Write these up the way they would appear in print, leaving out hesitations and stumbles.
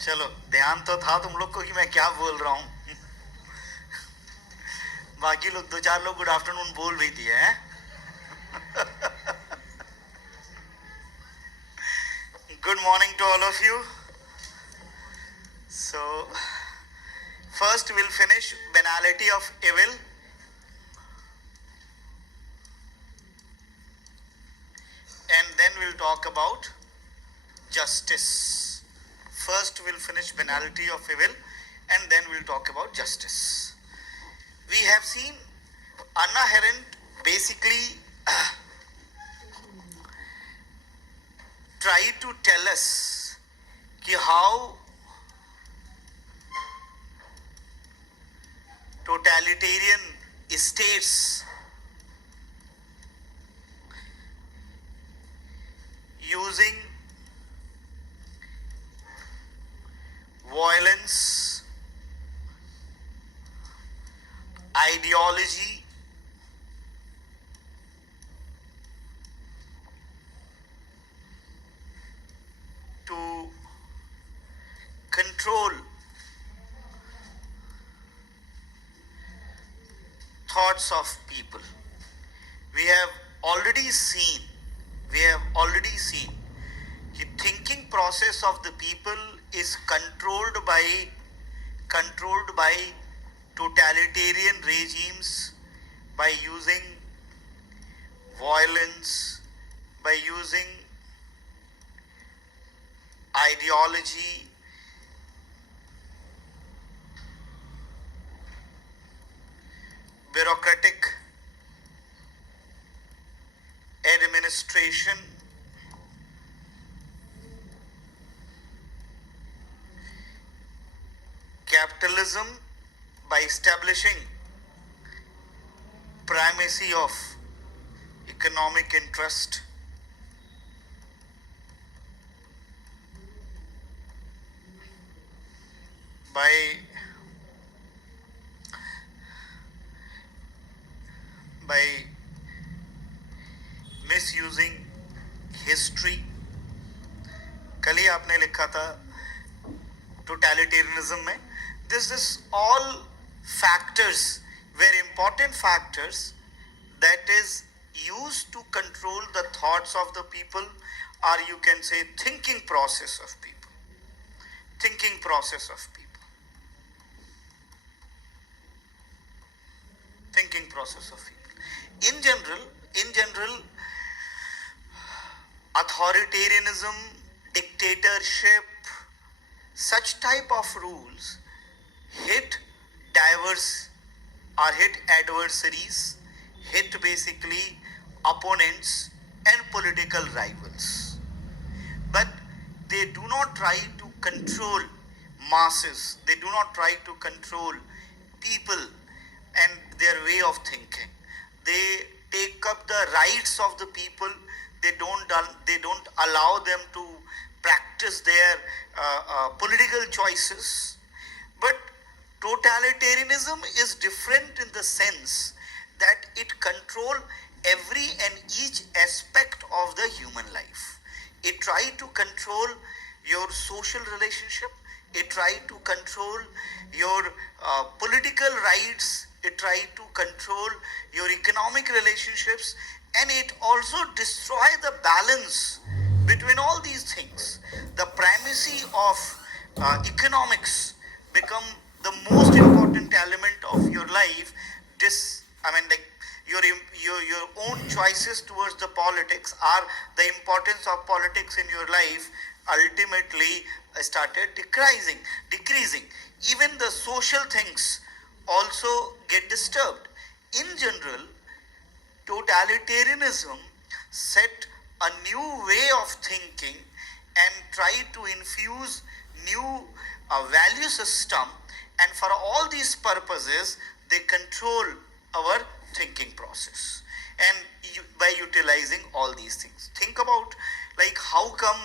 चलो, ध्यान तो था तुम लोग को कि मैं क्या बोल रहा हूँ. बाकी लोग 2-4 लोग गुड आफ्टरनून बोल भी दिए हैं. Good morning to all of you. So, first we'll finish banality of evil. And then we'll talk about justice. First we'll finish banality of evil and then we'll talk about justice. We have seen Anna Arendt basically try to tell us how totalitarian states using violence, ideology, to control thoughts of people. We have already seen the thinking process of the people is controlled by totalitarian regimes, by using violence, by using ideology, bureaucratic administration, capitalism, by establishing primacy of economic interest, by misusing history. कल ही आपने लिखा था totalitarianism में. This is all factors, very important factors that is used to control the thoughts of the people, or you can say thinking process of people. Thinking process of people. Thinking process of people. In general, authoritarianism, dictatorship, such type of rules hit adversaries, hit basically opponents and political rivals. But they do not try to control masses, they do not try to control people and their way of thinking. They take up the rights of the people. They don't allow them to practice their political choices. But totalitarianism is different in the sense that it control every and each aspect of the human life. It try to control your social relationship. It try to control your political rights. It try to control your economic relationships, and it also destroy the balance between all these things. The primacy of economics become the most important element of your life. Your own choices towards the politics, are the importance of politics in your life ultimately started decreasing. Even the social things also get disturbed. In general, totalitarianism set a new way of thinking and try to infuse new value system, and for all these purposes they control our thinking process, and by utilizing all these things. Think about how come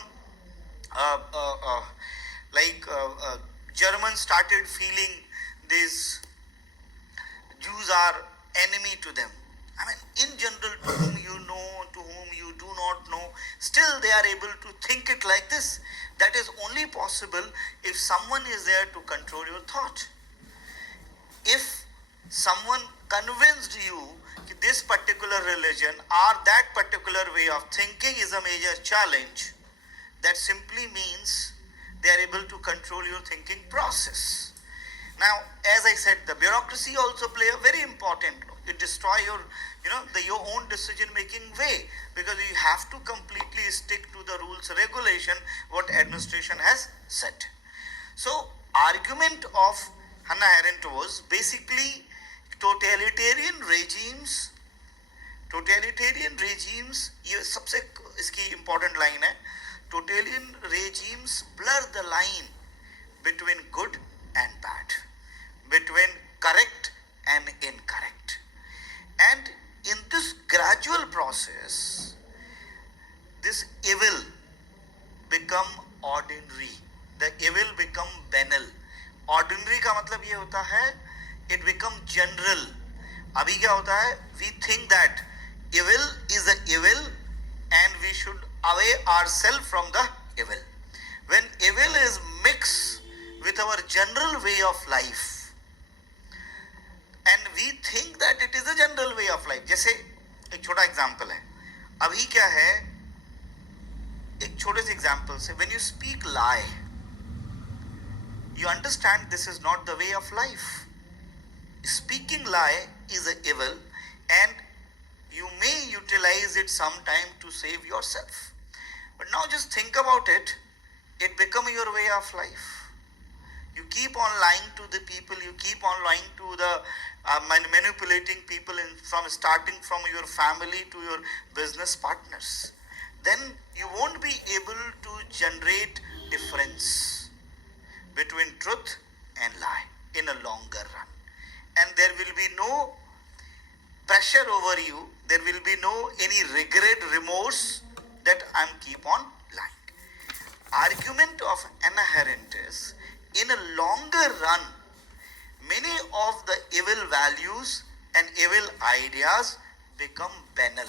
Germans started feeling these Jews are enemy to them. In general, to whom you know, to whom you do not know, still they are able to think it like this. That is only possible if someone is there to control your thought. If someone convinced you that this particular religion or that particular way of thinking is a major challenge, that simply means they are able to control your thinking process. Now, as I said, the bureaucracy also play a very important role. It destroy your, your own decision-making way, because you have to completely stick to the rules, regulation, what administration has set. So, argument of Hannah Arendt was basically totalitarian regimes. ये सबसे इसकी important line है. Totalitarian regimes blur the line between good and bad, between correct and incorrect. And in this gradual process, this evil become ordinary. The evil become banal. Ordinary का मतलब ये होता है, it become general. अभी क्या होता है? We think that evil is a evil and we should away ourselves from the evil. When evil is mixed with our general way of life, and we think that it is a general way of life. जैसे एक छोटा example है, अभी क्या है, एक छोटे से एग्जाम्पल से, when you speak lie, you understand this is not the way of life. Speaking lie is a evil, and you may utilize it sometime to save yourself. But now just think about it, it become your way of life. You keep on lying to the people, you keep on lying to the manipulating people from starting from your family to your business partners. Then you won't be able to generate difference between truth and lie in a longer run. And there will be no pressure over you, there will be no any regret, remorse that I'm keep on lying. Argument of Hannah Arendt is, in a longer run, many of the evil values and evil ideas become banal,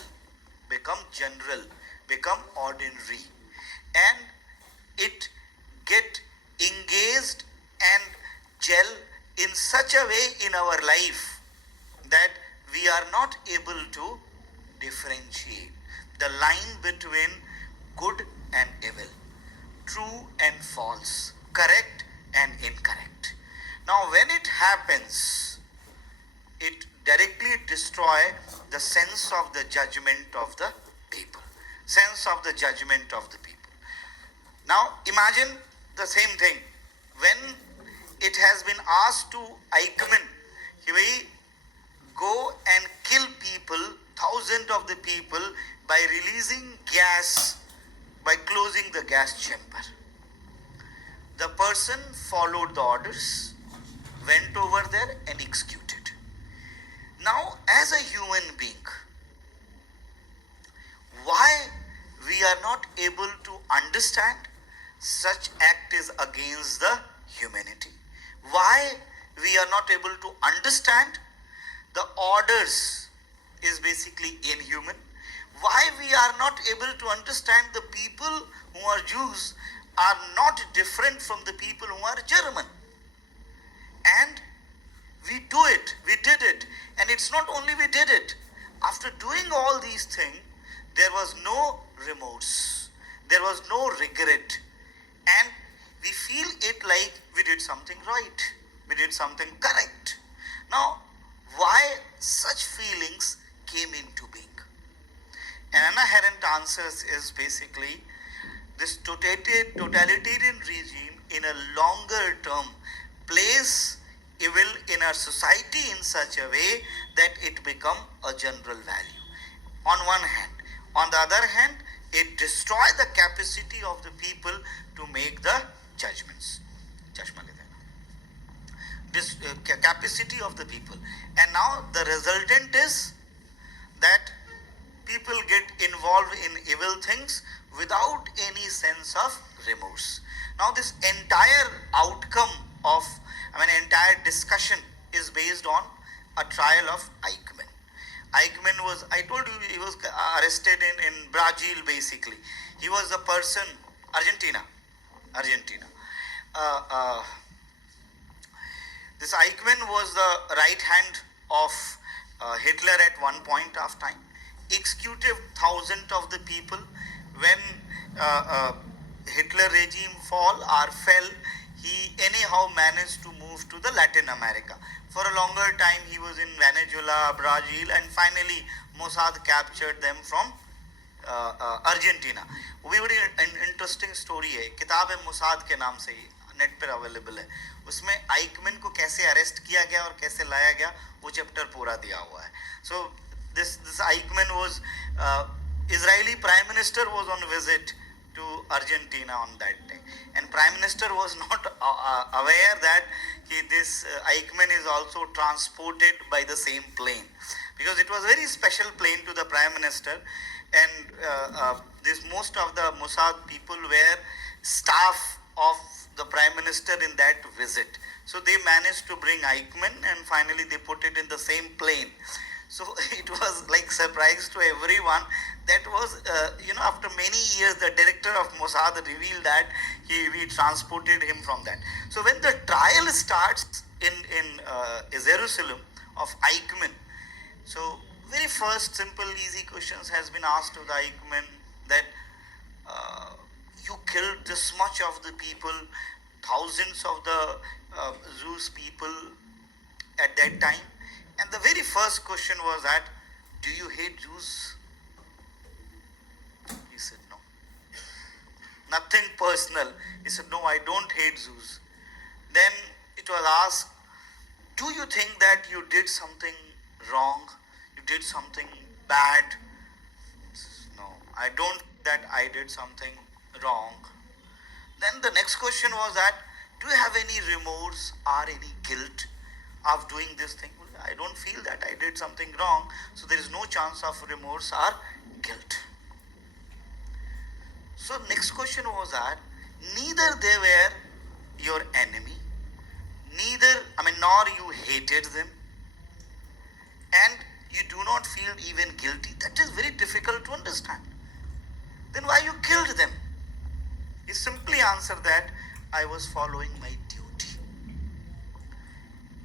become general, become ordinary, and it get engaged and gel in such a way in our life that we are not able to differentiate the line between good and evil, true and false, correct and incorrect. Now when it happens, it directly destroys the sense of the judgment of the people. Sense of the judgment of the people. Now imagine the same thing. When it has been asked to Eichmann, he go and kill people, thousands of the people, by releasing gas, by closing the gas chamber. The person followed the orders, went over there and executed. Now, as a human being, why we are not able to understand such act is against the humanity? Why we are not able to understand the orders is basically inhuman? Why we are not able to understand the people who are Jews are not different from the people who are German? And we do it, we did it, and it's not only we did it. After doing all these things, there was no remorse, there was no regret, and we feel it like we did something right, we did something correct. Now, why such feelings came into being? And Hannah Arendt answers is basically this totalitarian regime in a longer term plays evil in our society in such a way that it become a general value. On one hand. On the other hand, it destroys the capacity of the people to make the judgments. This capacity of the people. And now the resultant is that people get involved in evil things without any sense of remorse. Now this entire outcome of, entire discussion is based on a trial of Eichmann. Eichmann was, I told you, he was arrested in Brazil basically. He was a person, Argentina. Argentina. Uh, uh, this Eichmann was the right hand of Hitler at one point of time, executed thousands of the people when Hitler regime fall or fell. He anyhow managed to move to the Latin America. For a longer time he was in Venezuela, Brazil, and finally Mossad captured them from Argentina. वो भी बड़ी interesting story है, किताब है Mossad के नाम से ही, net पर अवेलेबल है. उसमें आइकमैन को कैसे अरेस्ट किया गया और कैसे लाया गया वो चैप्टर पूरा दिया हुआ है. So this Eichmann was Israeli Prime Minister was on visit to Argentina on that day, and Prime Minister was not aware that this Eichmann is also transported by the same plane, because it was a very special plane to the Prime Minister, and this most of the Mossad people were staff of the Prime Minister in that visit. So they managed to bring Eichmann, and finally they put it in the same plane. So it was like surprise to everyone. That was, after many years, the director of Mossad revealed that we transported him from that. So when the trial starts in Jerusalem of Eichmann, so very first simple easy questions has been asked to the Eichmann that you killed this much of the people, thousands of the Jewish people at that time. And the very first question was that, do you hate Jews? He said no. Nothing personal. He said, no, I don't hate Jews. Then it was asked, do you think that you did something wrong? You did something bad? No, I don't think that I did something wrong. Then the next question was that, do you have any remorse or any guilt of doing this thing? I don't feel that I did something wrong, so there is no chance of remorse or guilt. So next question was that, neither they were your enemy, nor you hated them, and you do not feel even guilty. That is very difficult to understand. Then why you killed them? He simply answered that, I was following my duty.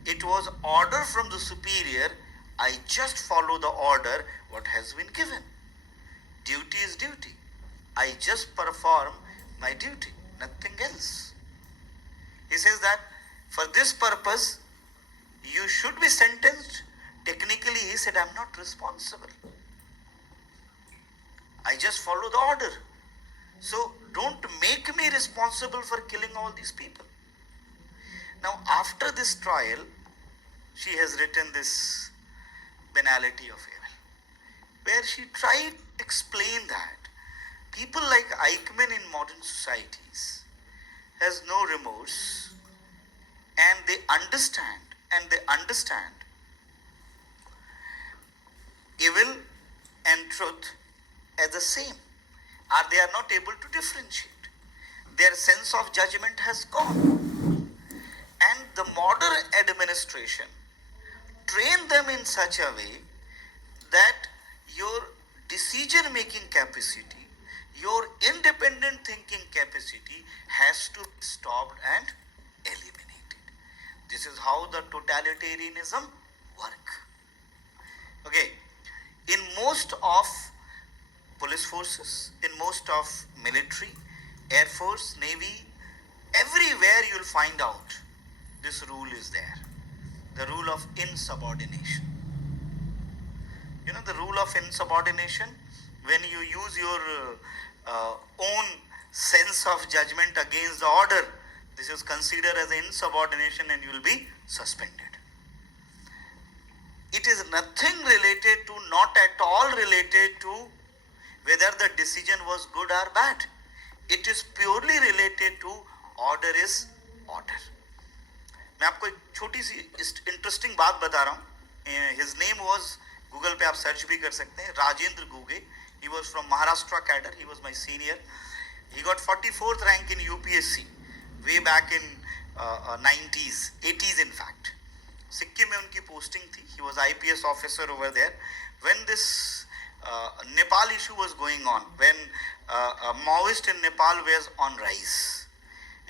It was order from the superior. I just follow the order what has been given. Duty is duty. I just perform my duty, nothing else. He says that for this purpose you should be sentenced. Technically he said, I'm not responsible. I just follow the order. So don't make me responsible for killing all these people. Now after this trial, she has written this Banality of Evil, where she tried to explain that people like Eichmann in modern societies has no remorse, and they understand evil and truth as the same, or they are not able to differentiate. Their sense of judgment has gone, and the modern administration train them in such a way that your decision making capacity, your independent thinking capacity has to be stopped and eliminated. This is how the totalitarianism work. Okay, in most of police forces, in most of military, Air Force, Navy, everywhere you'll find out this rule is there. The rule of insubordination. You know the rule of insubordination? When you use your own sense of judgment against the order, this is considered as insubordination and you will be suspended. It is nothing related to, not at all related to whether the decision was good or bad. It is purely related to order is order. मैं आपको एक छोटी सी interesting बात बता रहा हूँ. His name was, Google पे आप सर्च भी कर सकते हैं, Rajendra Guge. He was from Maharashtra cadre. He was my senior. He got 44th rank in UPSC way back in 90s, 80s in fact. Sikkim में उनकी पोस्टिंग थी. He was IPS officer over there. When this Nepal issue was going on, when Maoist in Nepal was on rise,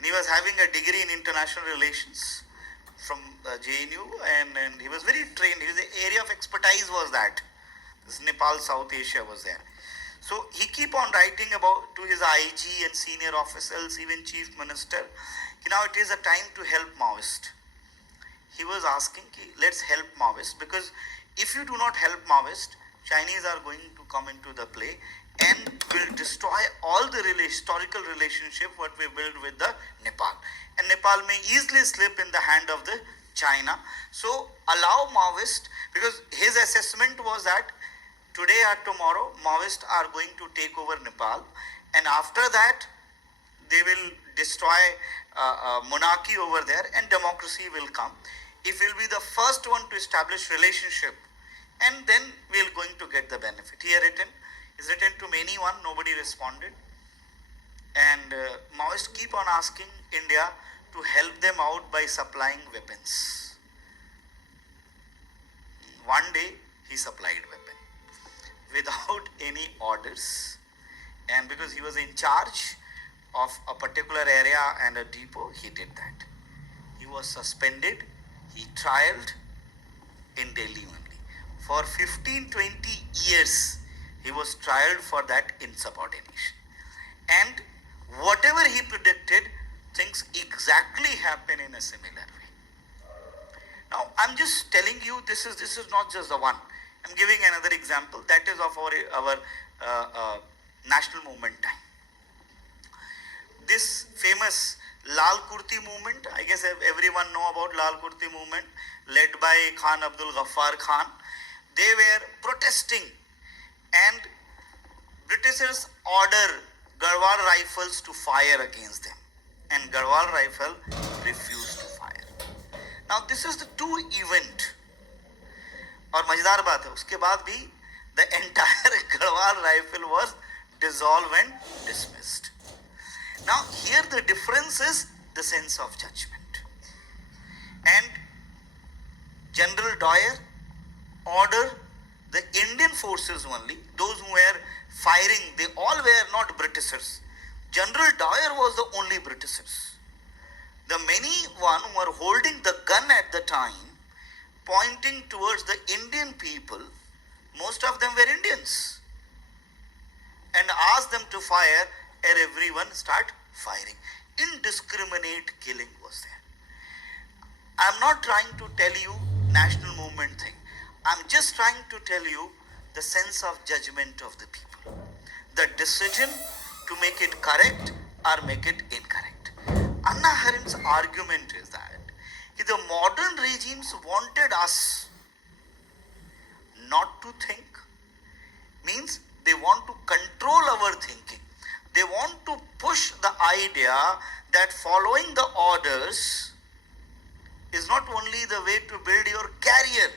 And he was having a degree in international relations from JNU, and he was very trained. His area of expertise was that. This Nepal, South Asia was there. So he keep on writing about to his IG and senior officials, even chief minister. Now it is a time to help Maoist. He was asking, let's help Maoist, because if you do not help Maoist, Chinese are going to come into the play and will destroy all the historical relationship what we built with the Nepal. And Nepal may easily slip in the hand of the China. So allow Maoist, because his assessment was that today or tomorrow Maoists are going to take over Nepal, and after that they will destroy monarchy over there and democracy will come. If we'll be the first one to establish relationship, and then we're going to get the benefit. Here is written to many one, nobody responded. And Maoists keep on asking India to help them out by supplying weapons. One day he supplied weapon without any orders, and because he was in charge of a particular area and a depot, he did that. He was suspended, he trialed in Delhi only. For 15-20 years, he was trialed for that insubordination. And whatever he predicted, things exactly happen in a similar way. Now, I'm just telling you, this is not just the one. I'm giving another example that is of our national movement time. This famous Lal Kurti movement, I guess everyone know about Lal Kurti movement, led by Khan Abdul Ghaffar Khan. They were protesting, and Britishers order Garhwal rifles to fire against them, and Garhwal rifle refused to fire. Now this is the two event. और मजेदार बात है, उसके बाद भी the entire Garhwal rifle was dissolved and dismissed. Now here the difference is the sense of judgment. And General Dwyer ordered the Indian forces only, those who were firing, they all were not Britishers. General Dwyer was the only Britishers. The many one who were holding the gun at the time, pointing towards the Indian people, most of them were Indians, and asked them to fire, and everyone start firing. Indiscriminate killing was there. I'm not trying to tell you national movement thing. I'm just trying to tell you the sense of judgment of the people. The decision to make it correct or make it incorrect. Anna Harin's argument is that the modern regimes wanted us not to think, means they want to control our thinking. They want to push the idea that following the orders is not only the way to build your career,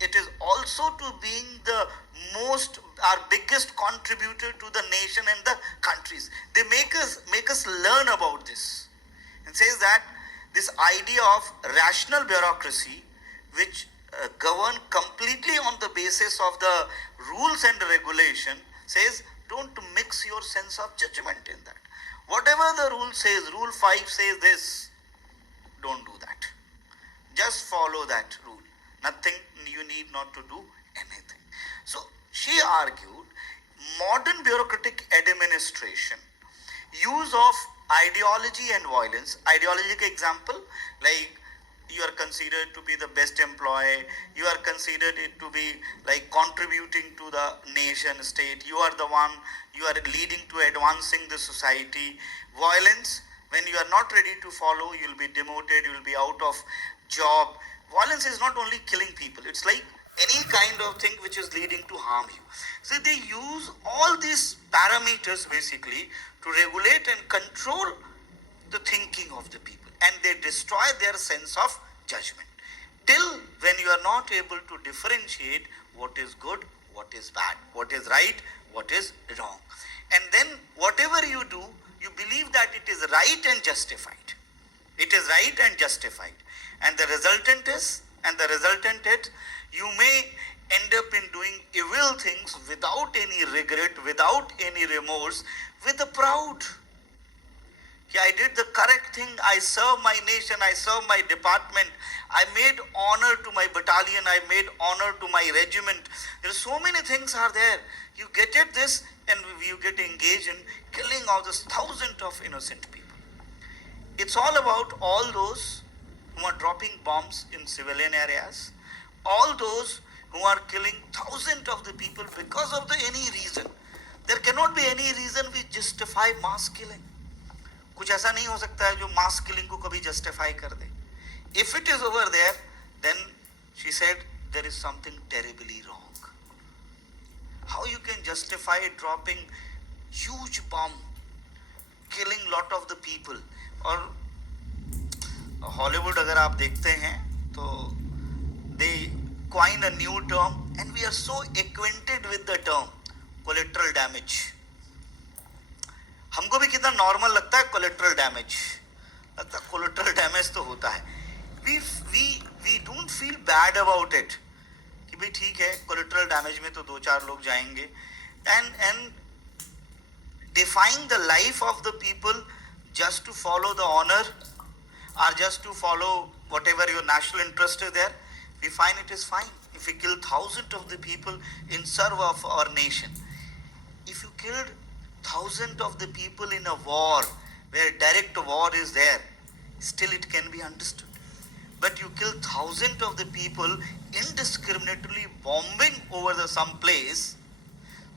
it is also to being the our biggest contributor to the nation and the countries. They make us learn about this, and says that this idea of rational bureaucracy, which govern completely on the basis of the rules and regulation, says don't mix your sense of judgment in that. Whatever the rule says, rule 5 says this, don't do that. Just follow that rule. Nothing, you need not to do anything. So she argued modern bureaucratic administration, use of ideology and violence. Ideology example, like you are considered to be the best employee, you are considered to be like contributing to the nation state, you are the one, you are leading to advancing the society. Violence, when you are not ready to follow, you will be demoted, you will be out of job. Violence is not only killing people, it's like any kind of thing which is leading to harm you. So they use all these parameters basically to regulate and control the thinking of the people, and they destroy their sense of judgment till when you are not able to differentiate what is good, what is bad, what is right, what is wrong. And then whatever you do, you believe that it is right and justified. It is right and justified. And the resultant is, you may end up in doing evil things without any regret, without any remorse, with a proud. I did the correct thing. I serve my nation. I serve my department. I made honor to my battalion. I made honor to my regiment. There are so many things are there. You get at this and you get engaged in killing of this thousands of innocent people. It's all about all those who are dropping bombs in civilian areas, all those who are killing thousands of the people because of any reason. There cannot be any reason which justify mass killing. कुछ ऐसा नहीं हो सकता है जो mass killing को कभी justify कर दे. If it is over there, then she said there is something terribly wrong. How you can justify dropping huge bomb, killing lot of the people? और हॉलीवुड अगर आप देखते हैं तो they coin a new term and we are so acquainted with the term collateral damage. हमको भी कितना normal लगता है कोलेट्रल डैमेज. लगता है कोलेट्रल डैमेज तो होता है. We don't feel bad about it कि भाई ठीक है कोलेट्रल डैमेज में तो 2-4 लोग जाएंगे. And defying the life of the people just to follow the honor or just to follow whatever your national interest is there, we find it is fine. If we kill thousands of the people in service of our nation, if you killed thousands of the people in a war where direct war is there, still it can be understood. But you kill thousands of the people indiscriminately bombing over some place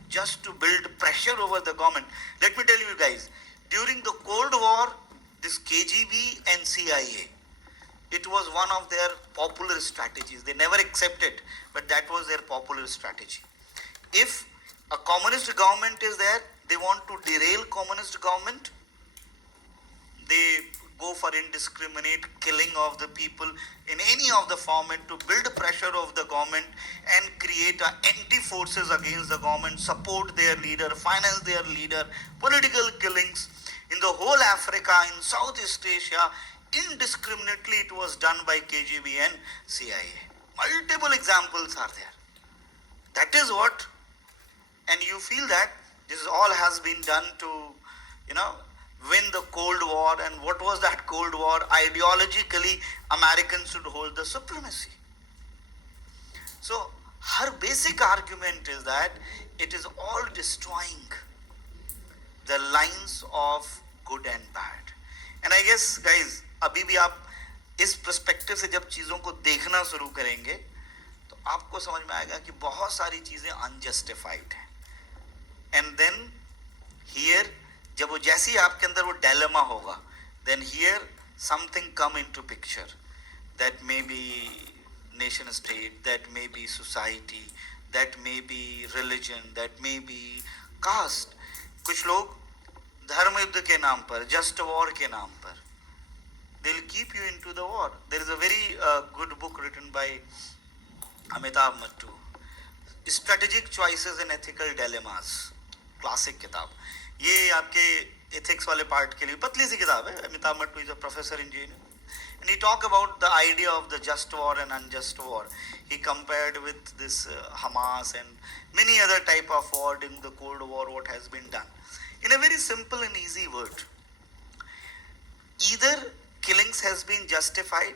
just to build pressure over the government. Let me tell you guys, during the Cold War, this KGB and CIA, it was one of their popular strategies. They never accepted, but that was their popular strategy. If a communist government is there, they want to derail communist government, they go for indiscriminate killing of the people in any of the format to build pressure of the government and create anti-forces against the government, support their leader, finance their leader, political killings. In the whole Africa, in Southeast Asia, indiscriminately it was done by KGB and CIA. Multiple examples are there. That is what, and you feel that this all has been done to, win the Cold War. And what was that Cold War? Ideologically, Americans should hold the supremacy. So, her basic argument is that it is all destroying the lines of good and bad. And I guess, guys, अभी भी आप इस perspective से जब चीज़ों को देखना शुरू करेंगे तो आपको समझ में आएगा कि बहुत सारी चीज़ें अनजस्टिफाइड हैं. एंड देन हियर जब वो जैसे ही आपके अंदर वो डायलेमा होगा, then here something come into picture, that may be nation state, that may be society, that may be religion, that may be caste. कुछ लोग धर्म युद्ध के नाम पर, जस्ट वॉर के नाम पर, they will keep you into the war. There is a very good book written by Amitabh Mattu, Strategic Choices and Ethical Dilemmas, classic किताब. ये आपके एथिक्स वाले पार्ट के लिए पतली सी किताब है. Amitabh Mattoo is a professor in JNU and he talk about the idea of the just war and unjust war. He compared with this Hamas and many other type of war during the Cold War, what has been done. In a very simple and easy word, either killings has been justified,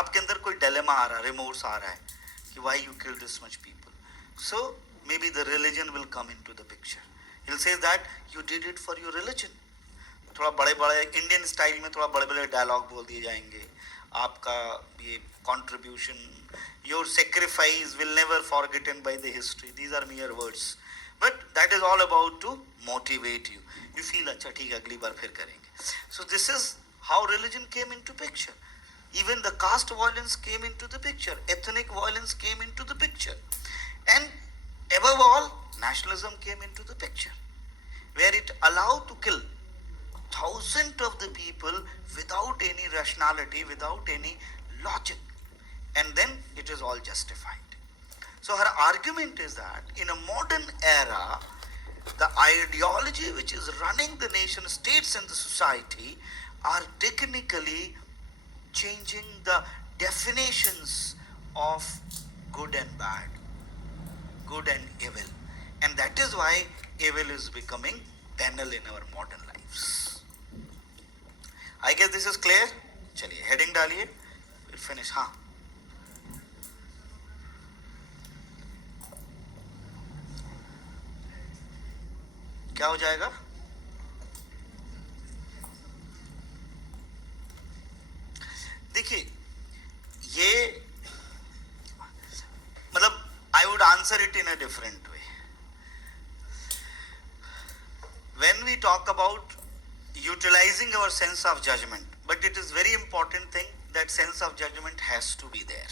आपके अंदर कोई dilemma आ रहा है, remorse आ रहा है कि why you killed this much people. So maybe the religion will come into the picture. He'll say that you did it for your religion. थोड़ा बड़े बड़े इंडियन स्टाइल में थोड़ा बड़े बड़े डायलॉग बोल दिए जाएंगे. आपका ये contribution, your sacrifice will never forgotten by the history. These are mere words. But that is all about to motivate you. You feel अच्छा ठीक है अगली बार फिर करेंगे. So this is how religion came into picture. Even the caste violence came into the picture. Ethnic violence came into the picture. And above all, nationalism came into the picture, where it allowed to kill thousands of the people without any rationality, without any logic. And then it is all justified. So her argument is that in a modern era, the ideology which is running the nation states and the society are technically changing the definitions of good and bad, good and evil. And that is why evil is becoming banal in our modern lives. I guess this is clear. चलिए heading डालिए, finish. हाँ, क्या हो जाएगा? देखिए ये मतलब I would answer it in a different way. When we talk about utilizing our sense of judgment, but it is very important thing that sense of judgment has to be there.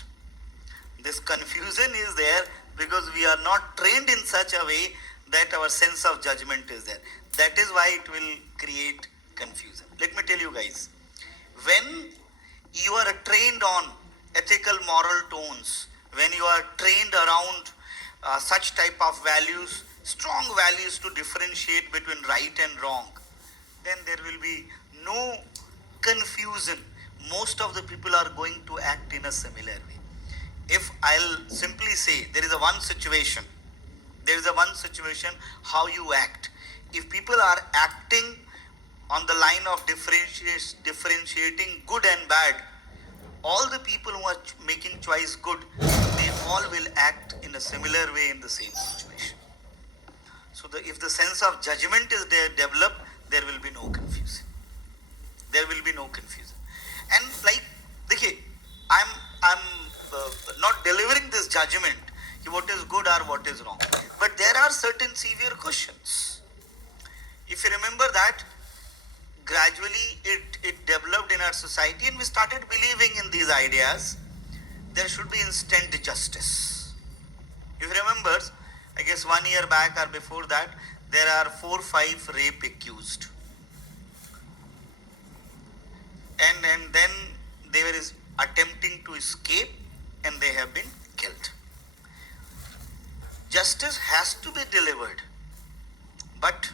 This confusion is there because we are not trained in such a way that our sense of judgment is there. That is why it will create confusion. Let me tell you guys, when you are trained on ethical moral tones, when you are trained around such type of values, strong values to differentiate between right and wrong, then there will be no confusion. Most of the people are going to act in a similar way. If I'll simply say there is a one situation how you act. If people are acting on the line of differentiating good and bad, all the people who are making choice good, they all will act in a similar way in the same situation. So if the sense of judgment is there developed, there will be no confusion. There will be no confusion. And like, देखिए, I'm not delivering this judgment what is good or what is wrong, but there are certain severe questions. If you remember that, gradually it developed in our society and we started believing in these ideas. There should be instant justice. If you remember, I guess 1 year back or before that, there are 4-5 rape accused, and then they were attempting to escape and they have been killed. Justice has to be delivered, but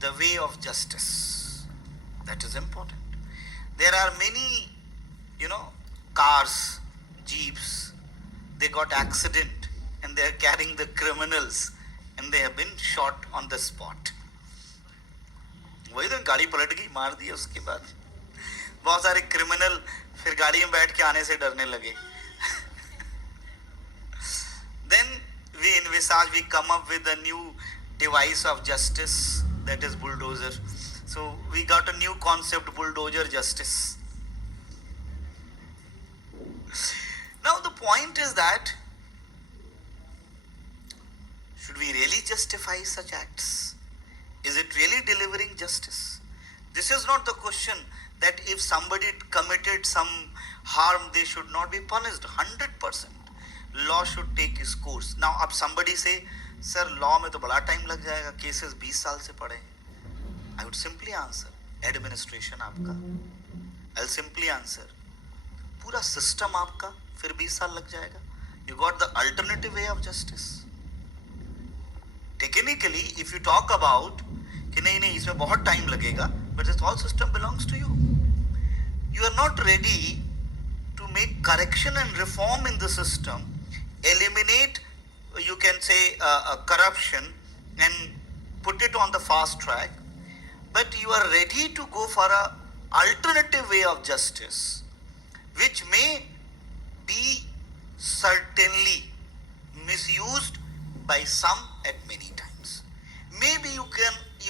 the way of justice, that is important. There are many, cars, jeeps, they got accident and they are carrying the criminals and they have been shot on the spot. वही तो गाड़ी पलट गई, मार दिया, उसके बाद बहुत सारे क्रिमिनल फिर गाड़ी में बैठ के आने से डरने लगे. Then we come up with a new device of justice, that is bulldozer. So we got a new concept, bulldozer justice. Now the point is that, should we really justify such acts? Is it really delivering justice? This is not the question that if somebody committed some harm, they should not be punished. 100%. Law should take its course. Now, if somebody say, sir, law में तो बड़ा time लग जाएगा, cases 20 साल से पड़े. I would simply answer, administration आपका. I'll simply answer, पूरा system आपका, फिर 20 साल लग जाएगा. You got the alternative way of justice. Technically, if you talk about कि नहीं इसमें बहुत time लगेगा, but this whole system belongs to you. You are not ready to make correction and reform in the system, eliminate, you can say, corruption and put it on the fast track, but you are ready to go for a alternative way of justice, which may be certainly misused by some at many times. Maybe you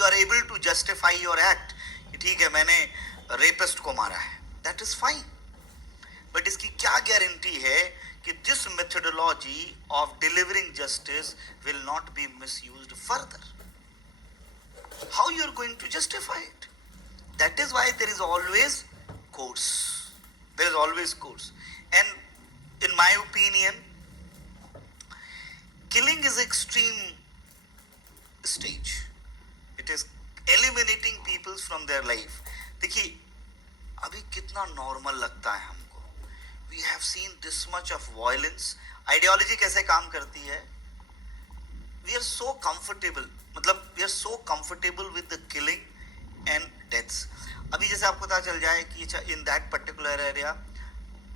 are able to justify your act. ठीक है, मैंने rapist को मारा है, that is fine. But इसकी क्या guarantee है कि this methodology of delivering justice will not be misused further? How you are going to justify it? That is why there is always course. There is always course. And in my opinion, killing is extreme stage. It is eliminating people from their life. देखिए अभी कितना normal लगता है हमको. We have seen this much of violence. Ideology कैसे काम करती है? We are so comfortable. मतलब we are so comfortable with the killing and deaths. अभी जैसे आपको पता चल जाए कि in that particular area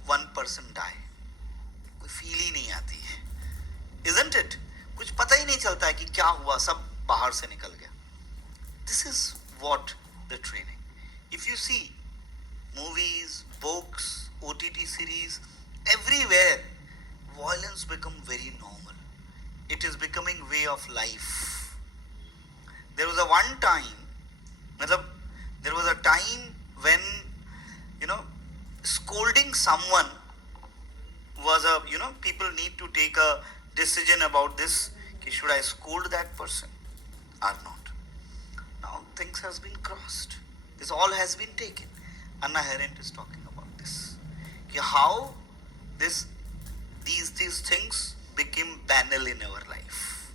one person die, कोई फील ही नहीं आती है, isn't it? कुछ पता ही नहीं चलता है कि क्या हुआ, सब बाहर से निकल गया. This is what the training. If you you see movies, books, OTT series, everywhere, violence become very normal. It is becoming way of life. There was a one time, matlab, there was a time when, you know, scolding someone was a, people need to take a decision about this. Should I scold that person or not? Now things has been crossed. This all has been taken. Anna Arendt is talking about this. How this these things became banal in our life.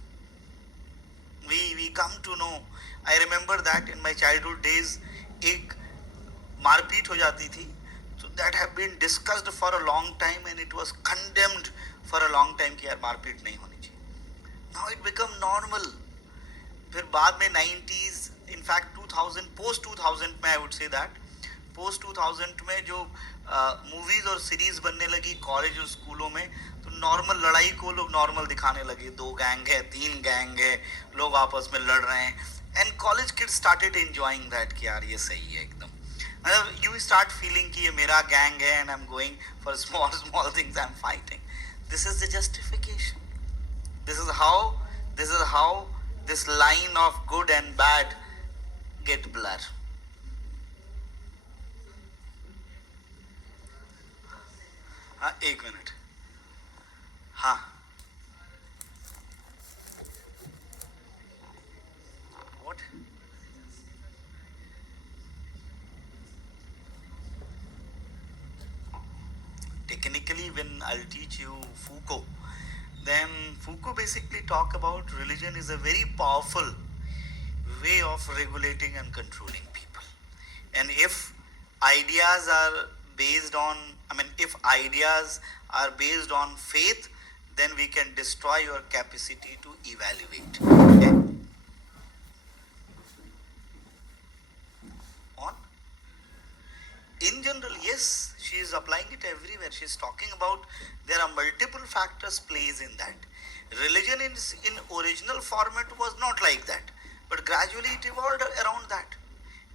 We come to know. I remember that in my childhood days, एक मारपीट हो जाती थी. So that have been discussed for a long time and it was condemned for a long time कि यार मारपीट नहीं होनी चाहिए. Now it become normal. फिर बाद में 90s, in fact 2000, post 2000 में I would say that, post 2000 में जो मूवीज और सीरीज बनने लगी कॉलेज और स्कूलों में, तो नॉर्मल लड़ाई को लोग नॉर्मल दिखाने लगे. 2 गैंग है, 3 गैंग है, लोग आपस में लड़ रहे हैं. And college kids started enjoying that कि यार ये सही है एकदम. You start feeling कि ये मेरा गैंग है and I'm going for small things I'm fighting. This is the justification. This is how this line of good and bad get blur. हाँ, 1 मिनट. हाँ, what? Technically, when I'll teach you Foucault, then Foucault basically talk about religion is a very powerful way of regulating and controlling people. And if ideas are based on, if ideas are based on faith, then we can destroy your capacity to evaluate. Okay? On? In general, yes, she is applying it everywhere. She is talking about there are multiple factors plays in that. Religion in original format was not like that, but gradually it evolved around that.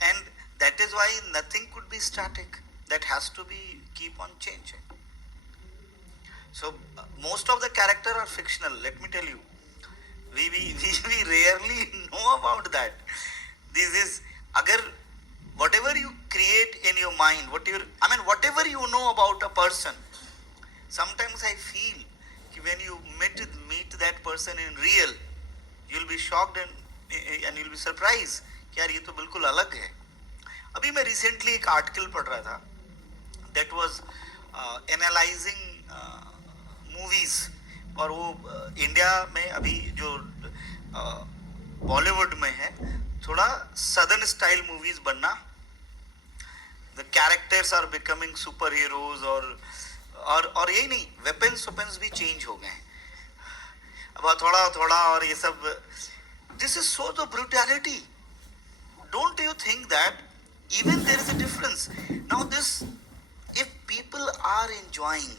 And that is why nothing could be static. That has to be keep on changing. So most of the characters are fictional. Let me tell you, we rarely know about that. This is agar whatever you create in your mind, whatever you know about a person. Sometimes I feel when you meet that person in real, you'll be shocked and you'll be surprised कि यार ये तो बिल्कुल अलग है. अभी मैं recently एक article पढ़ रहा था that was analyzing movies. और वो इंडिया में अभी जो बॉलीवुड में है थोड़ा सदर्न स्टाइल मूवीज बनना. The characters are becoming super heroes और यही नहीं, वेपन्स भी चेंज हो गए अब थोड़ा और ये सब. This is so the brutality. Don't you think that even there is a difference now? This, if people are enjoying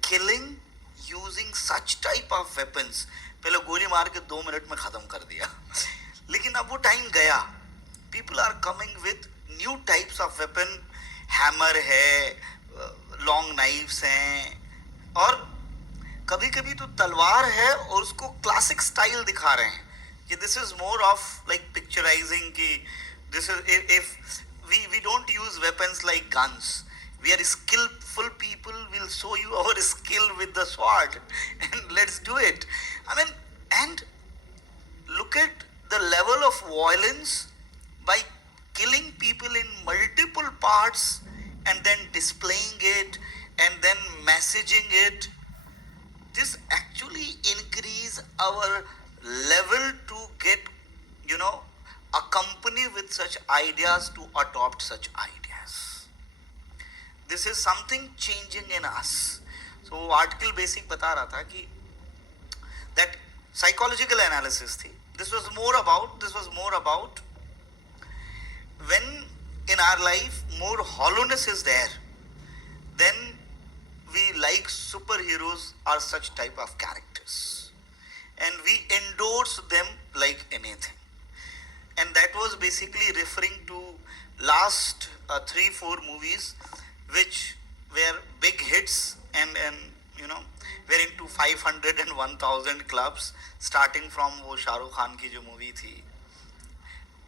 killing using such type of weapons, पहले गोली मार के 2 मिनट में खत्म कर दिया लेकिन अब वो टाइम गया. people are coming with new types of weapon. hammer है, long knives हैं, और कभी कभी तो तलवार है और उसको क्लासिक स्टाइल दिखा रहे हैं कि this is more of like picturizing कि this is, if we don't use weapons like guns, we are skillful people, will show you our skill with the sword and let's do it. And look at the level of violence by killing people in multiple parts and then displaying it and then messaging it. This actually increase our level to get, a company with such ideas to adopt such ideas. This is something changing in us. So article basic बता रहा था कि that psychological analysis थी. This was more about when in our life more hollowness is there, then we like superheroes or such type of characters and we endorse them like anything. and that was basically referring to last 3-4 movies which were big hits and you know were into 500 and 1000 clubs, starting from वो शाहरुख खान की जो movie थी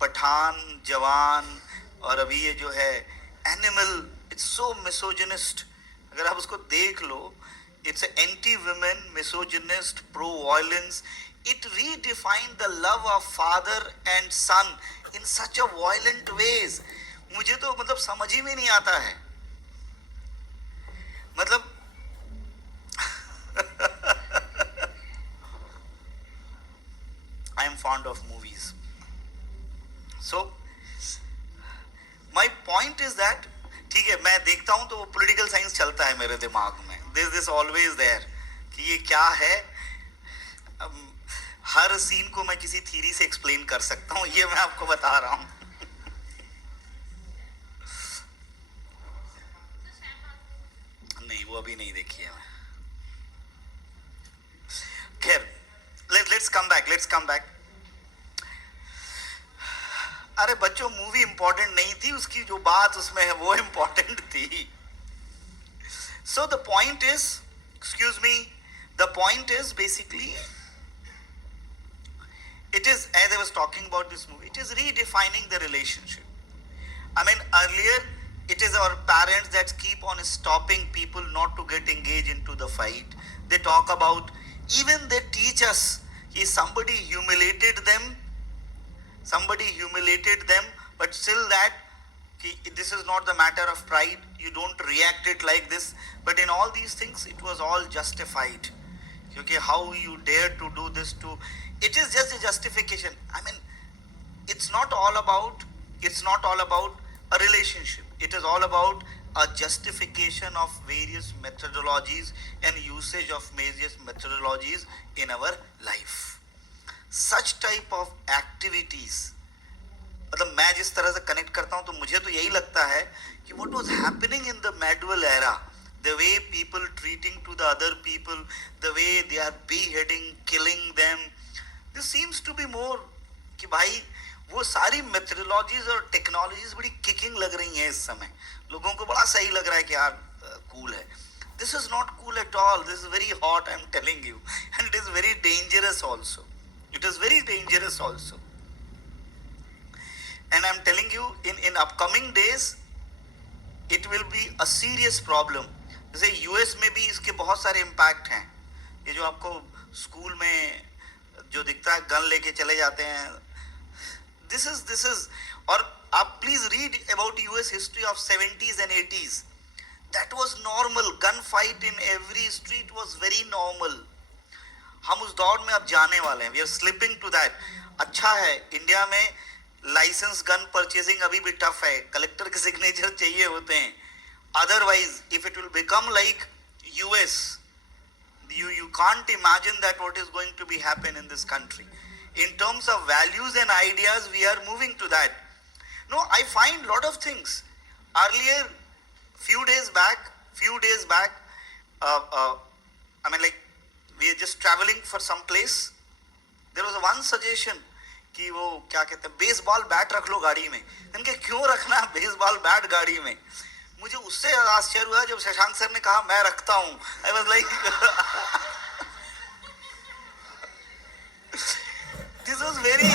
पठान, जवान, और अभी ये जो है एनिमल, इट्स सो मिसोजिनिस्ट. अगर आप उसको देख लो, it's anti-women, misogynist, pro-violence. It redefined the love of father and son in such a violent ways. मुझे तो मतलब समझ ही में नहीं आता है. मतलब I am fond of movies. So my point is that ठीक है, मैं देखता हूँ तो वो पॉलिटिकल साइंस चलता है मेरे दिमाग में. दिस ऑलवेज देयर कि ये क्या है. हर सीन को मैं किसी थ्योरी से एक्सप्लेन कर सकता हूँ, ये मैं आपको बता रहा हूँ. नहीं, वो अभी नहीं देखी है. खैर, लेट्स कम बैक. अरे बच्चों, मूवी इंपॉर्टेंट नहीं थी, उसकी जो बात उसमें है वो इंपॉर्टेंट थी. So the point is, basically, it is, as I was talking about this movie, it is redefining the relationship. I mean, earlier, it is our parents that keep on stopping people not to get engaged into the fight. They talk about, even they teach us, if somebody humiliated them, but still that, this is not the matter of pride, you don't react it like this. But in all these things, it was all justified. Okay, how you dare to do this to, it is just a justification. I mean, it's not all about a relationship. It is all about a justification of various methodologies and usage of various methodologies in our life. Such type of activities, मतलब मैं जिस तरह से connect करता हूँ तो मुझे तो यही लगता है कि what was happening in the medieval era, the way people treating to the other people, the way they are beheading, killing them, this seems to be more कि भाई वो सारी मेथडोलॉजीज और टेक्नोलॉजीज बड़ी किकिंग लग रही हैं इस समय. लोगों को बड़ा सही लग रहा है कि यार कूल है. This is not cool at all. This is very hot, I am telling you, and it is very dangerous also. It is very dangerous also. And I am telling you, in upcoming days, it will be a serious problem. जैसे US में भी इसके बहुत सारे impact हैं. ये जो आपको स्कूल में जो दिखता है, गन लेके चले जाते हैं, this is, और आप please read about US history of 70s and 80s. That was normal. Gun fight in every street was very normal. हम उस दौर में अब जाने वाले हैं. We are slipping to that. अच्छा है, इंडिया में लाइसेंस गन परचेजिंग अभी भी टफ है, कलेक्टर के सिग्नेचर चाहिए होते हैं. Otherwise if it will become like US, you can't imagine that what is going to be happen in this country. In terms of values and ideas, we are moving to that. No, I find lot of things. Earlier, few days back, I mean, like, we are just traveling for some place. There was one suggestion कि वो क्या कहते हैं, baseball bat रख लो गाड़ी में. इनके क्यों रखना बेसबॉल बैट गाड़ी में? मुझे उससे आश्चर्य हुआ जब शशांक सर ने कहा मैं रखता हूँ. I was like this was very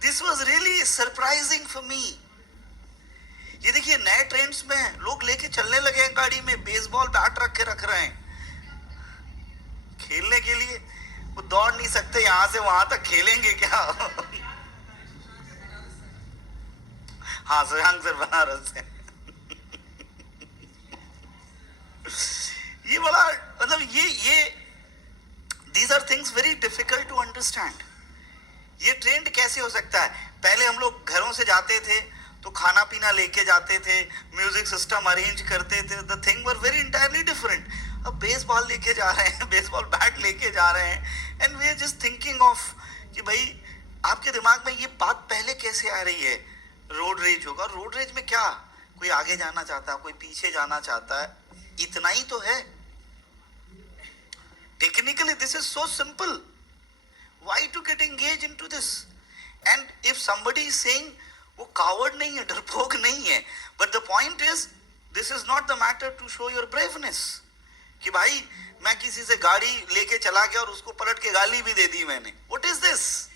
this was really surprising for me. ये देखिए, नए ट्रेंड्स में लोग लेके चलने लगे हैं गाड़ी में, बेसबॉल बैट रख रहे हैं खेलने के लिए. वो दौड़ नहीं सकते, यहां से वहां तक खेलेंगे क्या? हाँ, शशांक सर बनारस से. ये बड़ा मतलब ये these are things very difficult to understand. ये ट्रेंड कैसे हो सकता है? पहले हम लोग घरों से जाते थे तो खाना पीना लेके जाते थे, म्यूजिक सिस्टम अरेंज करते थे, the thing were very entirely different. अब बेसबॉल लेके जा रहे हैं, बेसबॉल बैट लेके जा रहे हैं, and we are just thinking of कि भाई आपके दिमाग में ये बात पहले कैसे आ रही है? रोड रेज होगा. रोड रेज में क्या, कोई आगे जाना चाहता है, कोई पीछे जाना चाहता है. इतना ही तो है. Technically this is so simple. Why to get engaged into this? And if somebody is saying वो coward नहीं है, डरपोक नहीं है, but the point is this is not the matter to show your braveness. कि भाई मैं किसी से गाड़ी लेके चला गया और उसको पलट के गाली भी दे दी मैंने. What is this?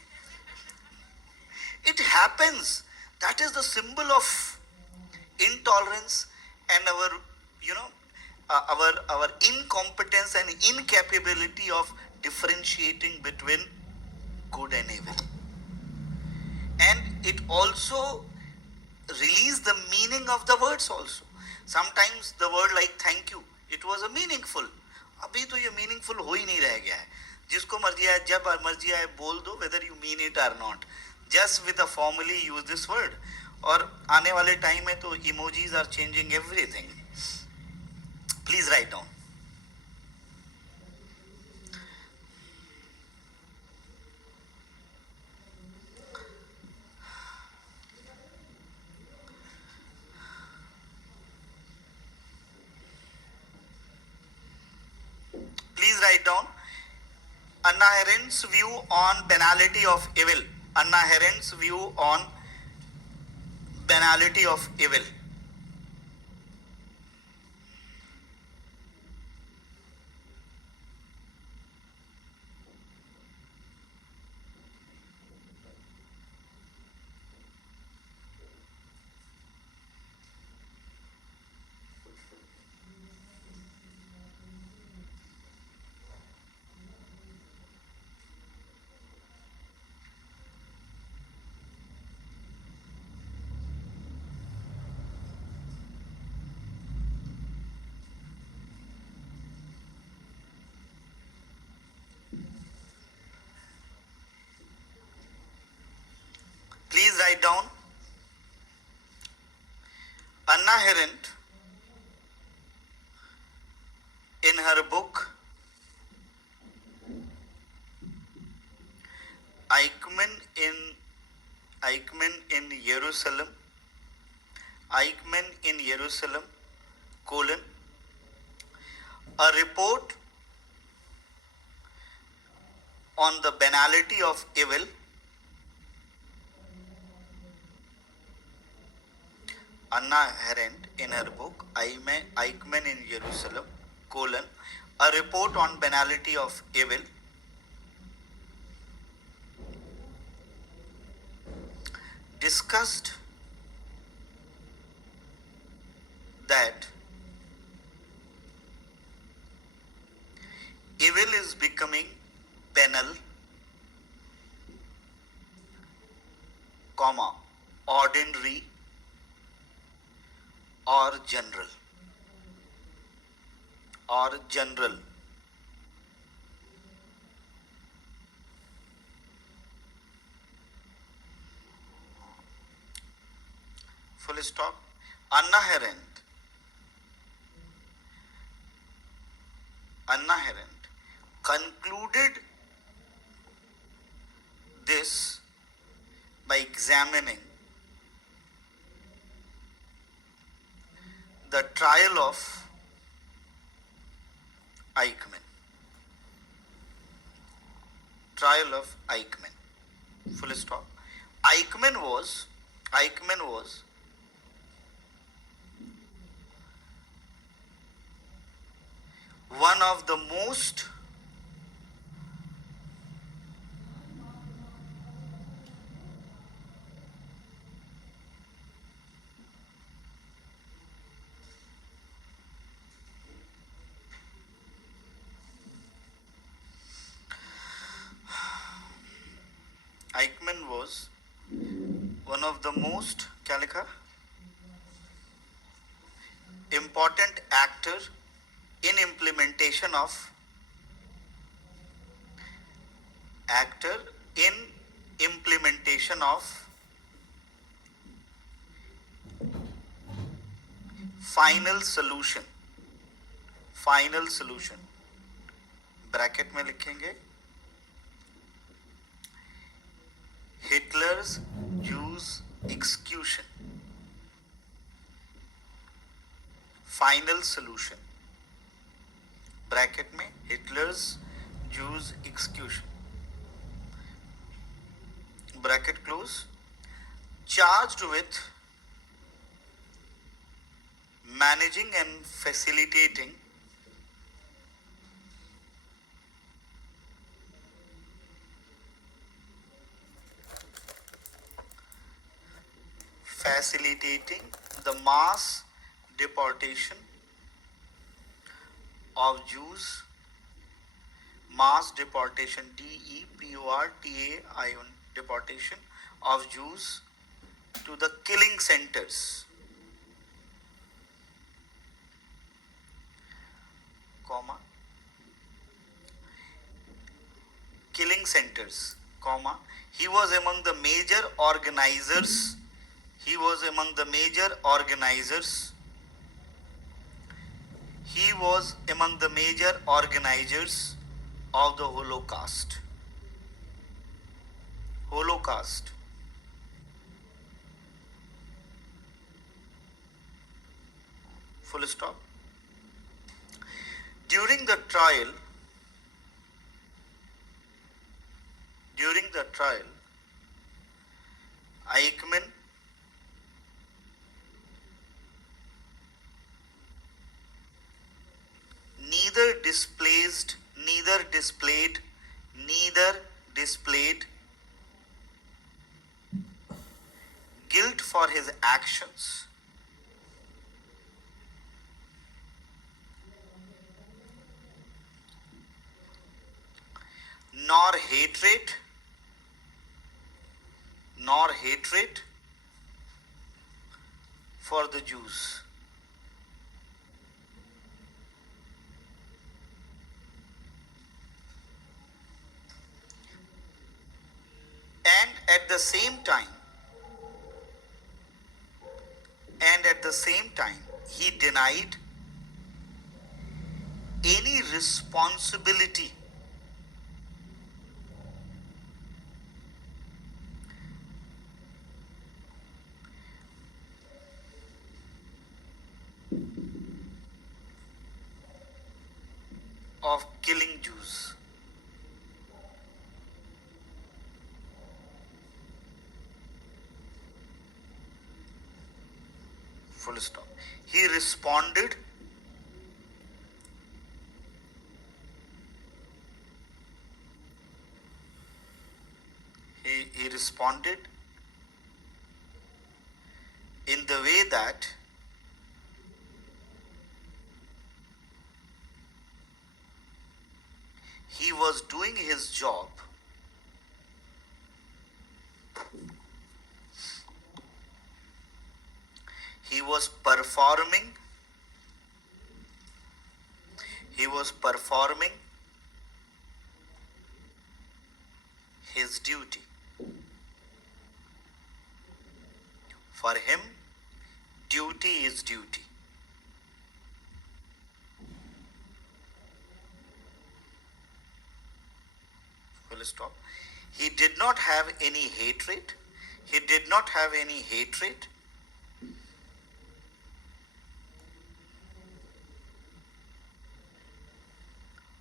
It happens. That is the symbol of intolerance and our, you know, our incompetence and incapability of differentiating between good and evil. And it also release the meaning of the words also. Sometimes the word like thank you, it was a meaningful. अभी तो ये meaningful हो ही नहीं रह गया है. जिसको मर्जी आए जब मर्जी आए बोल दो, whether you mean it or not. Just with a formally use this word. और आने वाले टाइम में तो emojis are changing everything. Please write down. Please write down. Anna Arendt's view on banality of evil. Anna Arendt's view on banality of evil. Please write down. Anna Arendt, in her book Eichmann in Jerusalem, Eichmann in Jerusalem, colon, a report on the banality of evil, Anna Arendt in her book Eichmann in Jerusalem, colon, a report on banality of evil, discussed that evil is becoming banal, comma, ordinary or general, full stop. Anna Arendt concluded this by examining the trial of Eichmann. Full stop. Eichmann was one of the most क्या लिखा, important actor in implementation of final solution, bracket में लिखेंगे Hitler's Jews execution, final solution. Bracket में Hitler's Jews execution, bracket close, charged with managing and facilitating the mass deportation of Jews, mass deportation, DEPORTAION, deportation of Jews to the killing centers, comma, killing centers, comma, he was among the major organizers, he was among the major organizers, he was among the major organizers of the Holocaust. Holocaust. Full stop. During the trial, Eichmann neither displayed guilt for his actions, nor hatred for the Jews. And at the same time, he denied any responsibility of killing Jews. Full stop. He responded in the way that he was doing his job he was performing his duty. For him, duty is duty. Full stop. He did not have any hatred.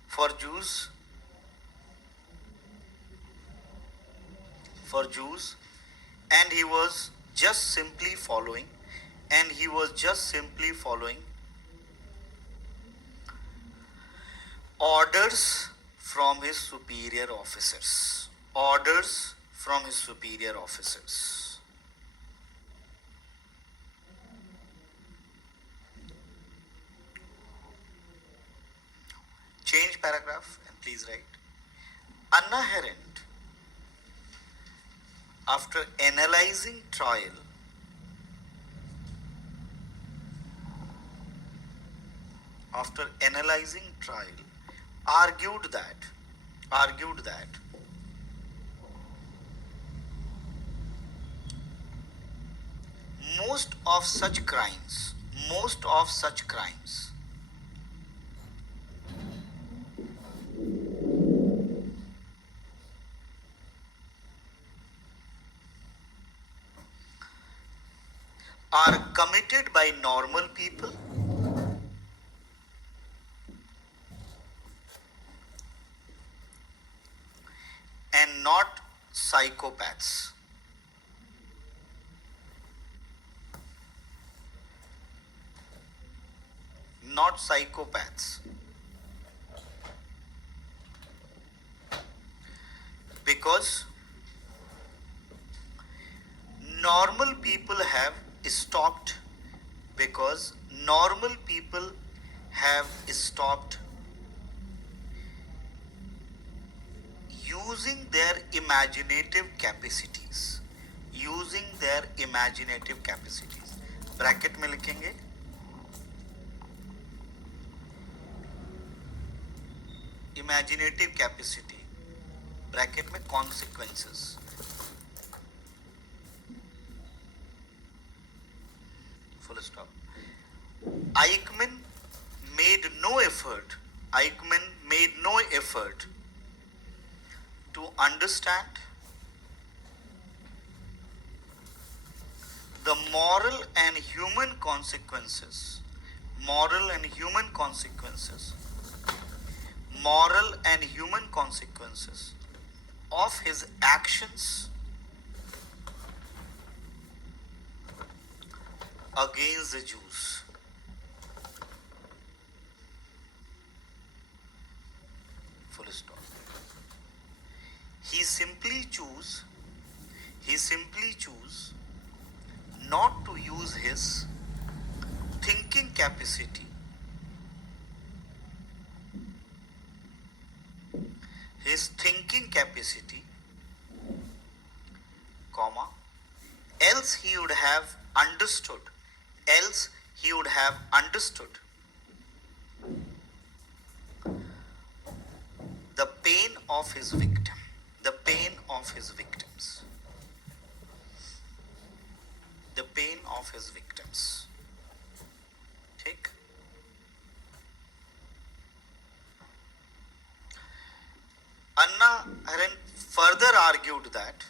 For Jews, and he was just simply following orders from his superior officers. Change paragraph and please write. Anna Arendt, after analyzing trial, argued that most of such crimes are committed by normal people and not psychopaths. Not psychopaths. Because normal people have stopped, because normal people have stopped using their imaginative capacities, using their imaginative capacities. Bracket में लिखेंगे imaginative capacity, bracket में consequences. Full stop. Eichmann made no effort. Eichmann made no effort to understand the moral and human consequences. Moral and human consequences. Moral and human consequences of his actions against the Jews. Full stop. He simply chose not to use his thinking capacity, comma, else he would have understood the pain of his victims. The pain of his victims. ठीक? Anna Arendt further argued that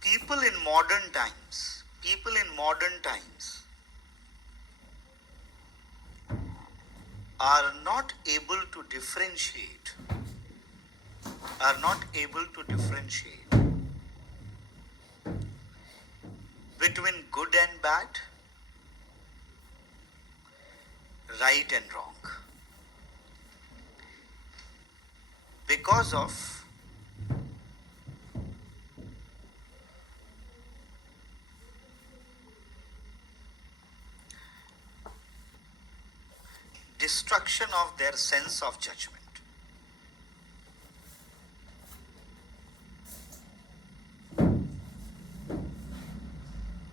people in modern times are not able to differentiate between good and bad, right and wrong, because of destruction of their sense of judgment.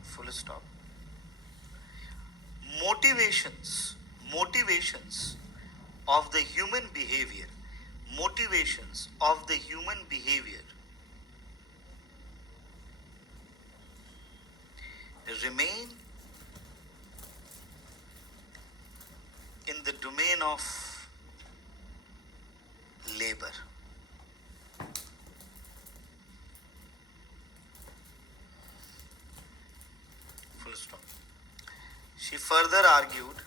Full stop. Motivations of the human behavior remain in the domain of labor. Full stop. She further argued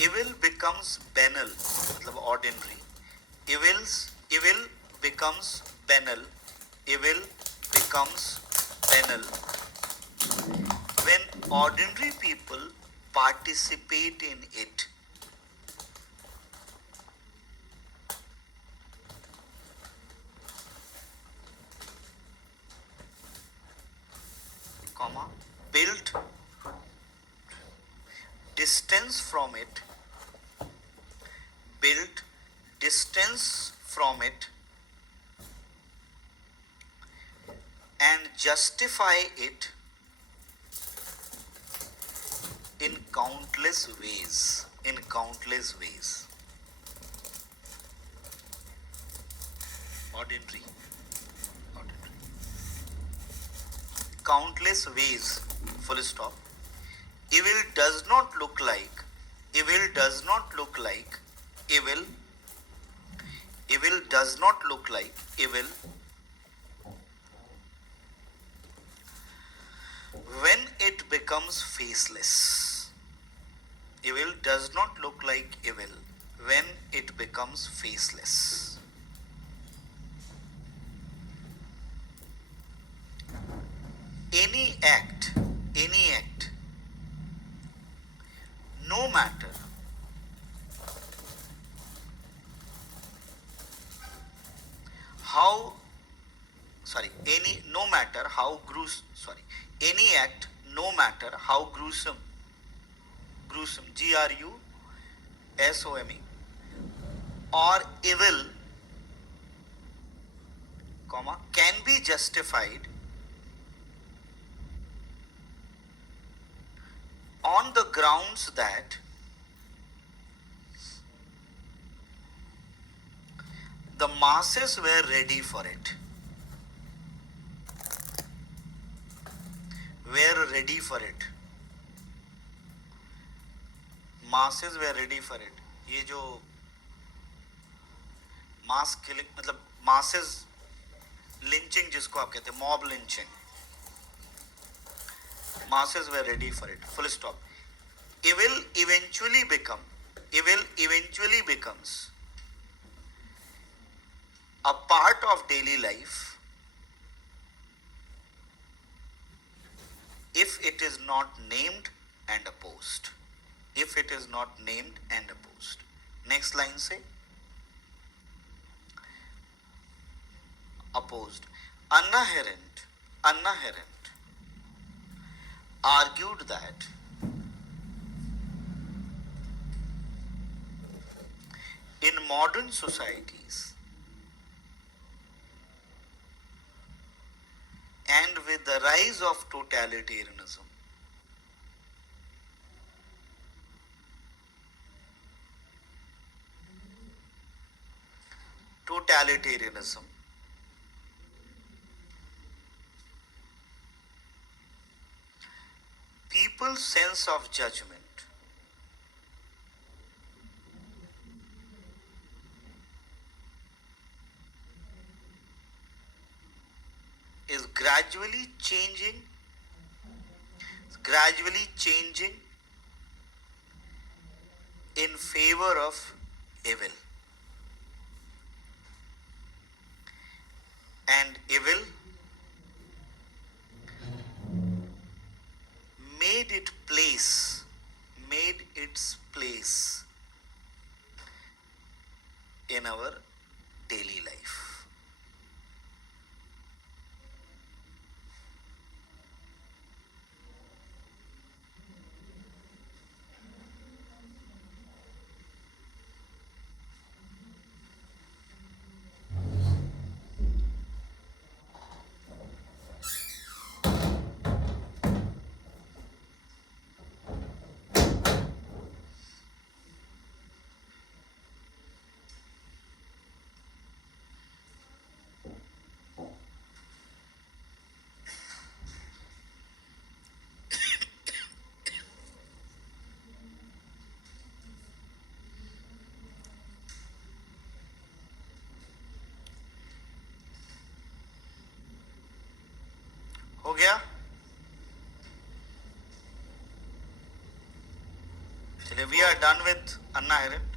evil becomes banal, मतलब ordinary. Evil becomes banal when ordinary people participate in it. Comma, build distance from it, and justify it in countless ways. Ordinary. Countless ways. Full stop. Evil does not look like evil Evil does not look like evil when it becomes faceless. Evil does not look like evil when it becomes faceless. Any act, no matter how, no matter how any act, no matter how gruesome, G-R-U-S-O-M-E, or evil, can be justified on the grounds that the masses were ready for it. Masses were ready for it. ये जो mass killing, मतलब masses lynching जिसको आप कहते हैं, mob lynching, masses were ready for it. Full stop. Evil eventually becomes a part of daily life if it is not named and opposed. Next line say opposed. Anna Arendt argued that in modern societies and with the rise of totalitarianism, people's sense of judgment is gradually changing in favor of evil. And evil made its place in our daily life. हो गया? चलिए, we are done with Anna Arendt.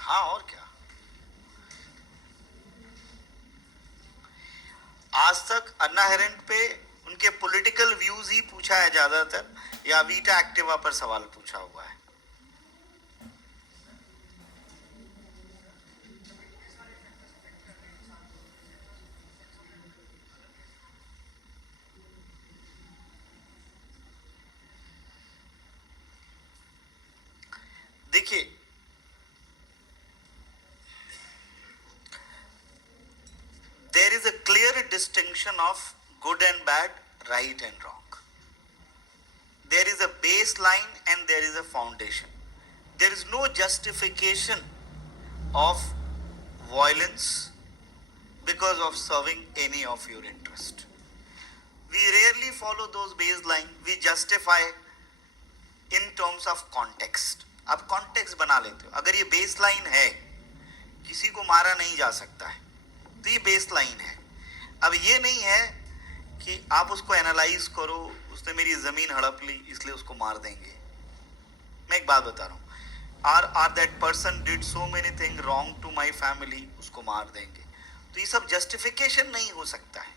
हाँ, और क्या? आज तक अन्ना errant पे उनके पॉलिटिकल व्यूज ही पूछा है ज्यादातर, या वीटा एक्टिवा पर सवाल पूछा हुआ है. देखिए, there is a clear distinction of good and bad, right and wrong. There is a baseline and there is a foundation. There is no justification of violence because of serving any of your interest. we rarely follow those baseline. We justify in terms of context. आप context बना लेते हो. अगर ये baseline है, किसी को मारा नहीं जा सकता है, तो ये baseline है. अब ये नहीं है कि आप उसको एनालाइज करो, उसने मेरी जमीन हड़प ली इसलिए उसको मार देंगे. मैं एक बात बता रहा हूँ, are that person did so many thing wrong to my family, उसको मार देंगे. तो ये सब जस्टिफिकेशन नहीं हो सकता है.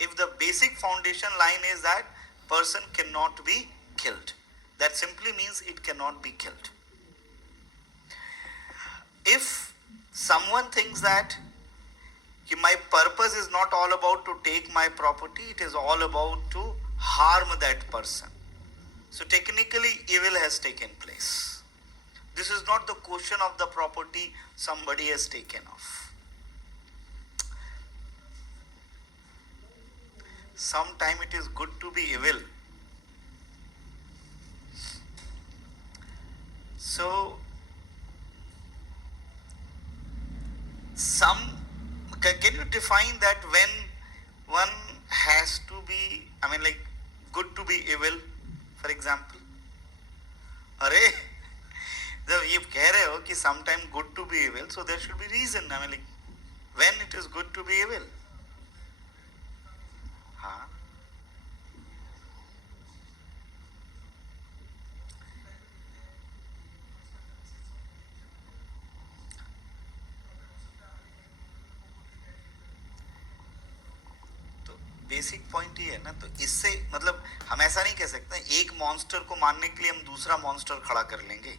If the basic foundation line is that person can not be killed, that simply means it can not be killed. If someone thinks that my purpose is not all about to take my property, it is all about to harm that person. So technically evil has taken place. This is not the question of the property somebody has taken off. Sometime it is good to be evil. So can you define that when one has to be, I mean like good to be evil, for example? अरे जब ये कह रहे हो कि sometime good to be evil, so there should be reason. I mean like when it is good to be evil. हाँ. Basic point ये है ना, तो इससे मतलब हम ऐसा नहीं कह सकते एक मॉन्स्टर को मारने के लिए हम दूसरा मॉन्स्टर खड़ा कर लेंगे,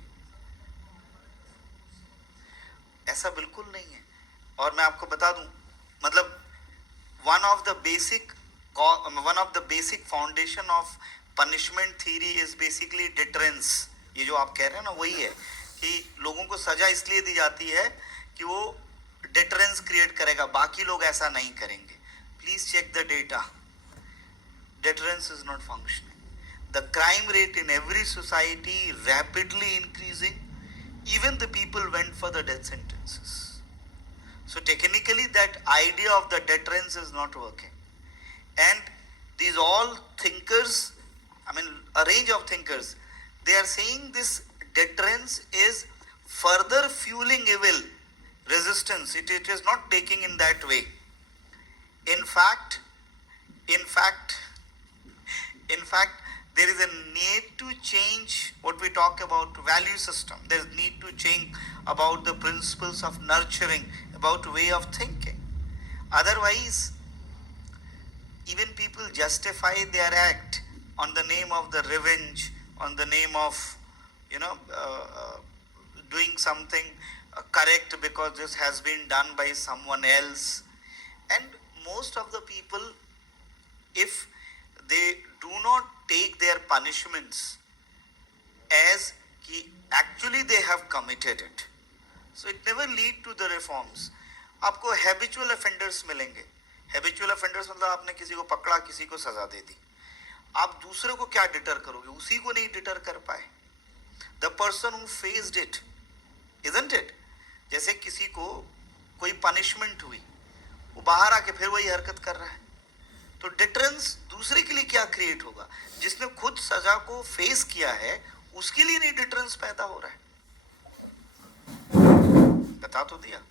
ऐसा बिल्कुल नहीं है. और मैं आपको बता दूं, मतलब one of the basic foundation of punishment theory is basically deterrence. ये जो आप कह रहे हैं ना, वही है कि लोगों को सजा इसलिए दी जाती है कि वो डिटरेंस क्रिएट करेगा, बाकी लोग ऐसा नहीं करेंगे. Please check the data. Deterrence is not functioning. The crime rate in every society rapidly increasing. Even the people went for the death sentences. So technically that idea of the deterrence is not working. And these all thinkers, I mean a range of thinkers, they are saying this deterrence is further fueling evil resistance. It is not taking in that way. In fact, there is a need to change what we talk about value system. There is need to change about the principles of nurturing, about way of thinking. Otherwise, even people justify their act on the name of the revenge, on the name of, doing something correct because this has been done by someone else. And most of the people, if they do not take their punishments as कि actually they have committed it, so it never lead to the reforms. आपको habitual offenders मिलेंगे. Habitual offenders मतलब आपने किसी को पकड़ा, किसी को सजा दे दी, आप दूसरे को क्या डिटर करोगे? उसी को नहीं डिटर कर पाए. The person who faced it, isn't it? जैसे किसी को कोई punishment हुई, वो बाहर आके फिर वही हरकत कर रहा है, तो डिटरेंस दूसरे के लिए क्या क्रिएट होगा? जिसने खुद सजा को फेस किया है उसके लिए नहीं डिटरेंस पैदा हो रहा है. बता तो दिया.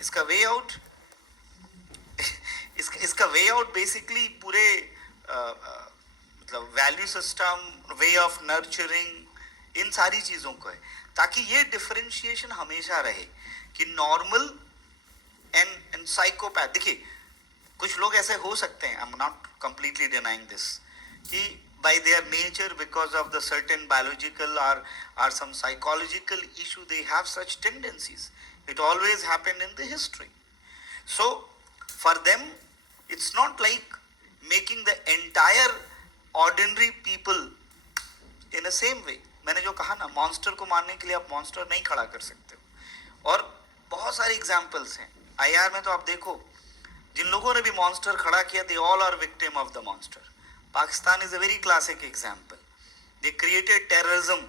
इसका वे आउट इसका वे आउट बेसिकली पूरे मतलब value system, way of nurturing, इन सारी चीजों को है, ताकि ये डिफरेंशिएशन हमेशा रहे कि नॉर्मल एंड साइकोपैथ. देखिए कुछ लोग ऐसे हो सकते हैं, I am not completely denying this, कि by their nature because of the certain biological और some psychological issue they have such tendencies. It always happened in the history. So for them it's not like making the entire ordinary people in a same way. मैंने जो कहा ना, monster को मारने के लिए आप मॉन्स्टर नहीं खड़ा कर सकते हो. और बहुत सारे एग्जाम्पल्स हैं. IR में तो आप देखो, जिन लोगों ने भी मॉन्स्टर खड़ा किया, they all are victim of the monster. Pakistan is a very classic example. They created terrorism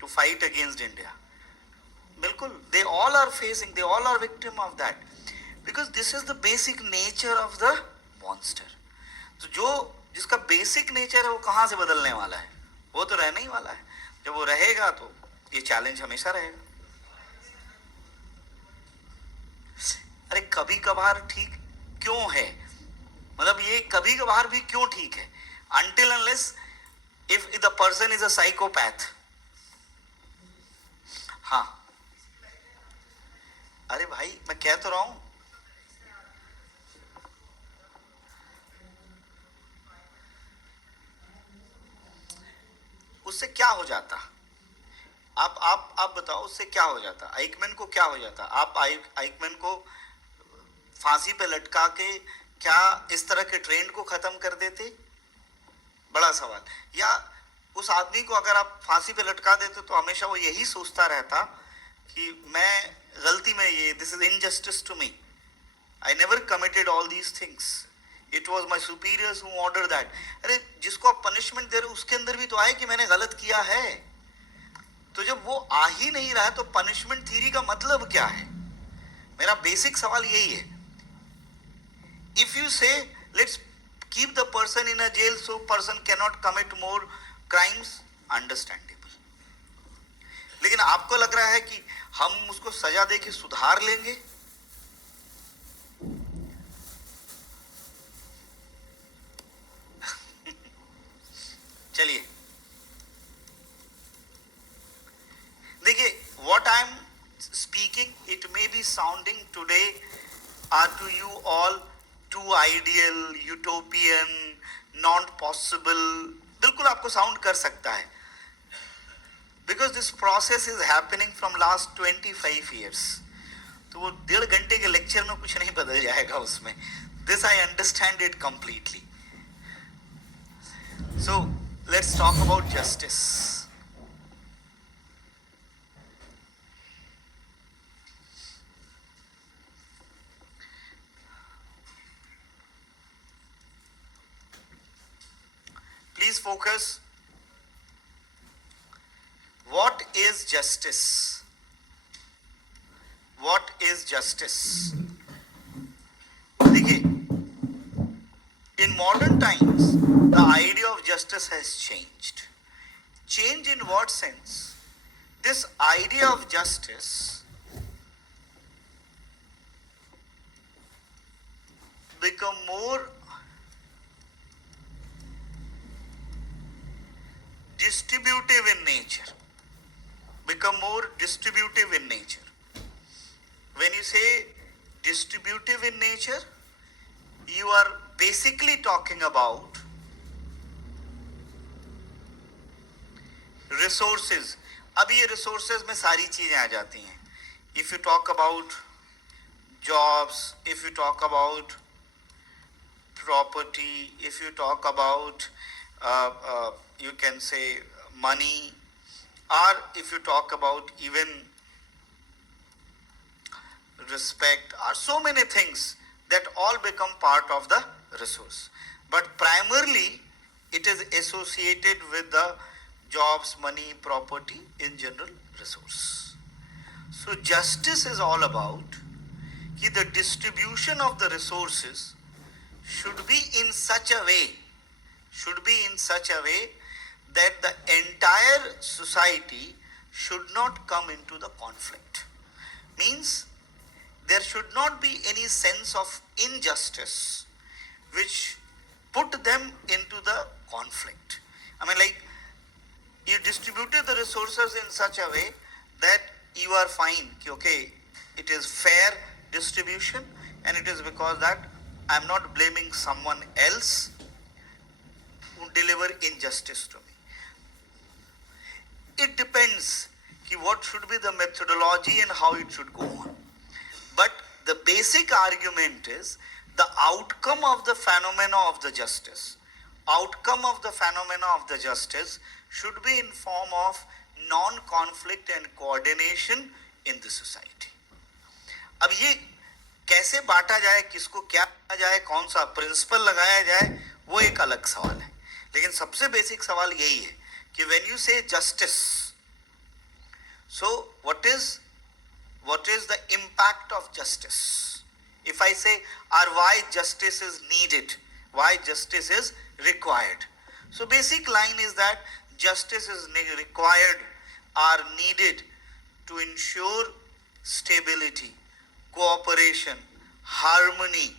to fight against India. बिल्कुल, they all are facing, they all are victim of that, because this is the basic nature of the monster. तो जो जिसका basic nature है वो कहाँ से बदलने वाला है? वो तो रहने ही वाला है. जब वो रहेगा तो ये चैलेंज हमेशा रहेगा. अरे कभी कभार ठीक क्यों है? मतलब ये कभी कभार भी क्यों ठीक है? Until unless if the person is a psychopath. हाँ, अरे भाई मैं कह तो रहा हूं. उससे क्या हो जाता? आप बताओ, उससे क्या हो जाता? आइकमैन को क्या हो जाता? आप आइकमैन को फांसी पे लटका के क्या इस तरह के ट्रेंड को खत्म कर देते? बड़ा सवाल. या उस आदमी को अगर आप फांसी पे लटका देते तो हमेशा वो यही सोचता रहता कि मैं गलती में, ये this is injustice to me, I never committed all these things, it was my superiors who order that. अरे जिसको आप पनिशमेंट दे रहे हो उसके अंदर भी तो आए कि मैंने गलत किया है. तो जब वो आ ही नहीं रहा है तो पनिशमेंट थ्योरी का मतलब क्या है? मेरा बेसिक सवाल यही है. इफ यू से let's keep the person in a jail so person cannot commit more crimes, understandable. लेकिन आपको लग रहा है कि हम उसको सजा दे के सुधार लेंगे? चलिए देखिए, what I am speaking, it may be sounding today are to you all too ideal, utopian, not possible. बिल्कुल आपको साउंड कर सकता है. Because this process is happening from last 25 years. तो वो 1.5 घंटे के लेक्चर में कुछ नहीं बदल जाएगा उसमें. This I understand it completely. So let's talk about justice. Please focus. What is justice? What is justice? देखिए, in modern times, the idea of justice has changed. Change in what sense? This idea of justice become more distributive in nature. Become more distributive in nature. When you say distributive in nature, you are basically talking about resources. अब ये resources में सारी चीजें आ जाती हैं. If you talk about jobs, if you talk about property, if you talk about you can say money, or if you talk about even respect, or so many things that all become part of the resource. But primarily it is associated with the jobs, money, property, in general resource. So justice is all about कि the distribution of the resources should be in such a way that the entire society should not come into the conflict. Means there should not be any sense of injustice which put them into the conflict. I mean, like, you distributed the resources in such a way that you are fine, okay, it is fair distribution, and it is because that I am not blaming someone else who deliver injustice to me. It depends what should be the methodology and how it should go on. But the basic argument is the outcome of the phenomena of the justice. Outcome of the phenomena of the justice should be in form of non-conflict and coordination in the society. अब ये कैसे बांटा जाए, किसको क्या किया जाए, कौन सा प्रिंसिपल लगाया जाए, वो एक अलग सवाल है. लेकिन सबसे बेसिक सवाल यही है कि when you say justice, so what is the impact of justice? If I say, or why justice is needed, why justice is required. So basic line is that justice is required or needed to ensure stability, cooperation, harmony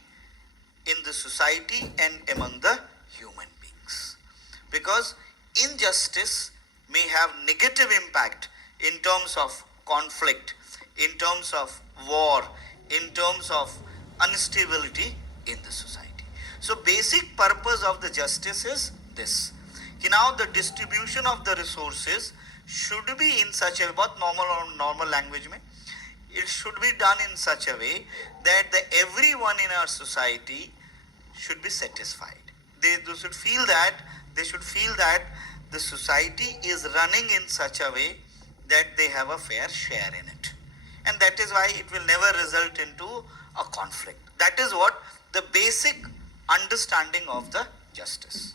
in the society and among the human beings. Because injustice may have negative impact in terms of conflict, in terms of war, in terms of instability in the society. So basic purpose of the justice is this. Now the distribution of the resources should be in such a बहुत normal language में it should be done in such a way that everyone in our society should be satisfied. They should feel that the society is running in such a way that they have a fair share in it, and that is why it will never result into a conflict. That is what the basic understanding of the justice.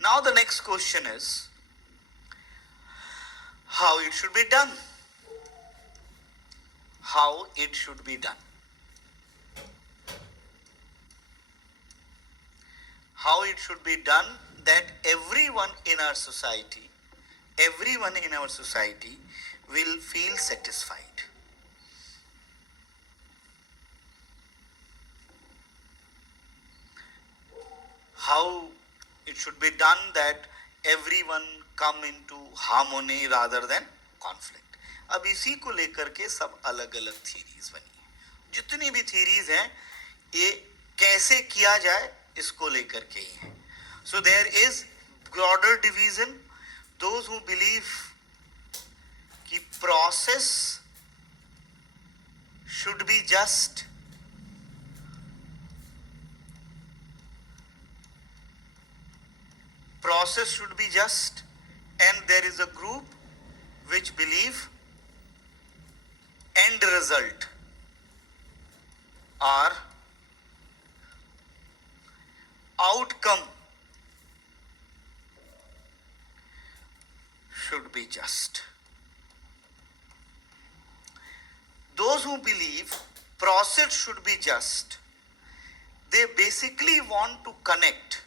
Now the next question is how it should be done. How it should be done. How it should be done that everyone in our society will feel satisfied. How it should be done that everyone come into harmony rather than conflict. अब इसी को लेकर के सब अलग अलग theories बनी है. जितनी भी थीरीज हैं ये कैसे किया जाए इसको लेकर के ही है. So there is broader division. Those who believe कि process should be just, and there is a group which believe end result or outcome should be just. Those who believe process should be just, they basically want to connect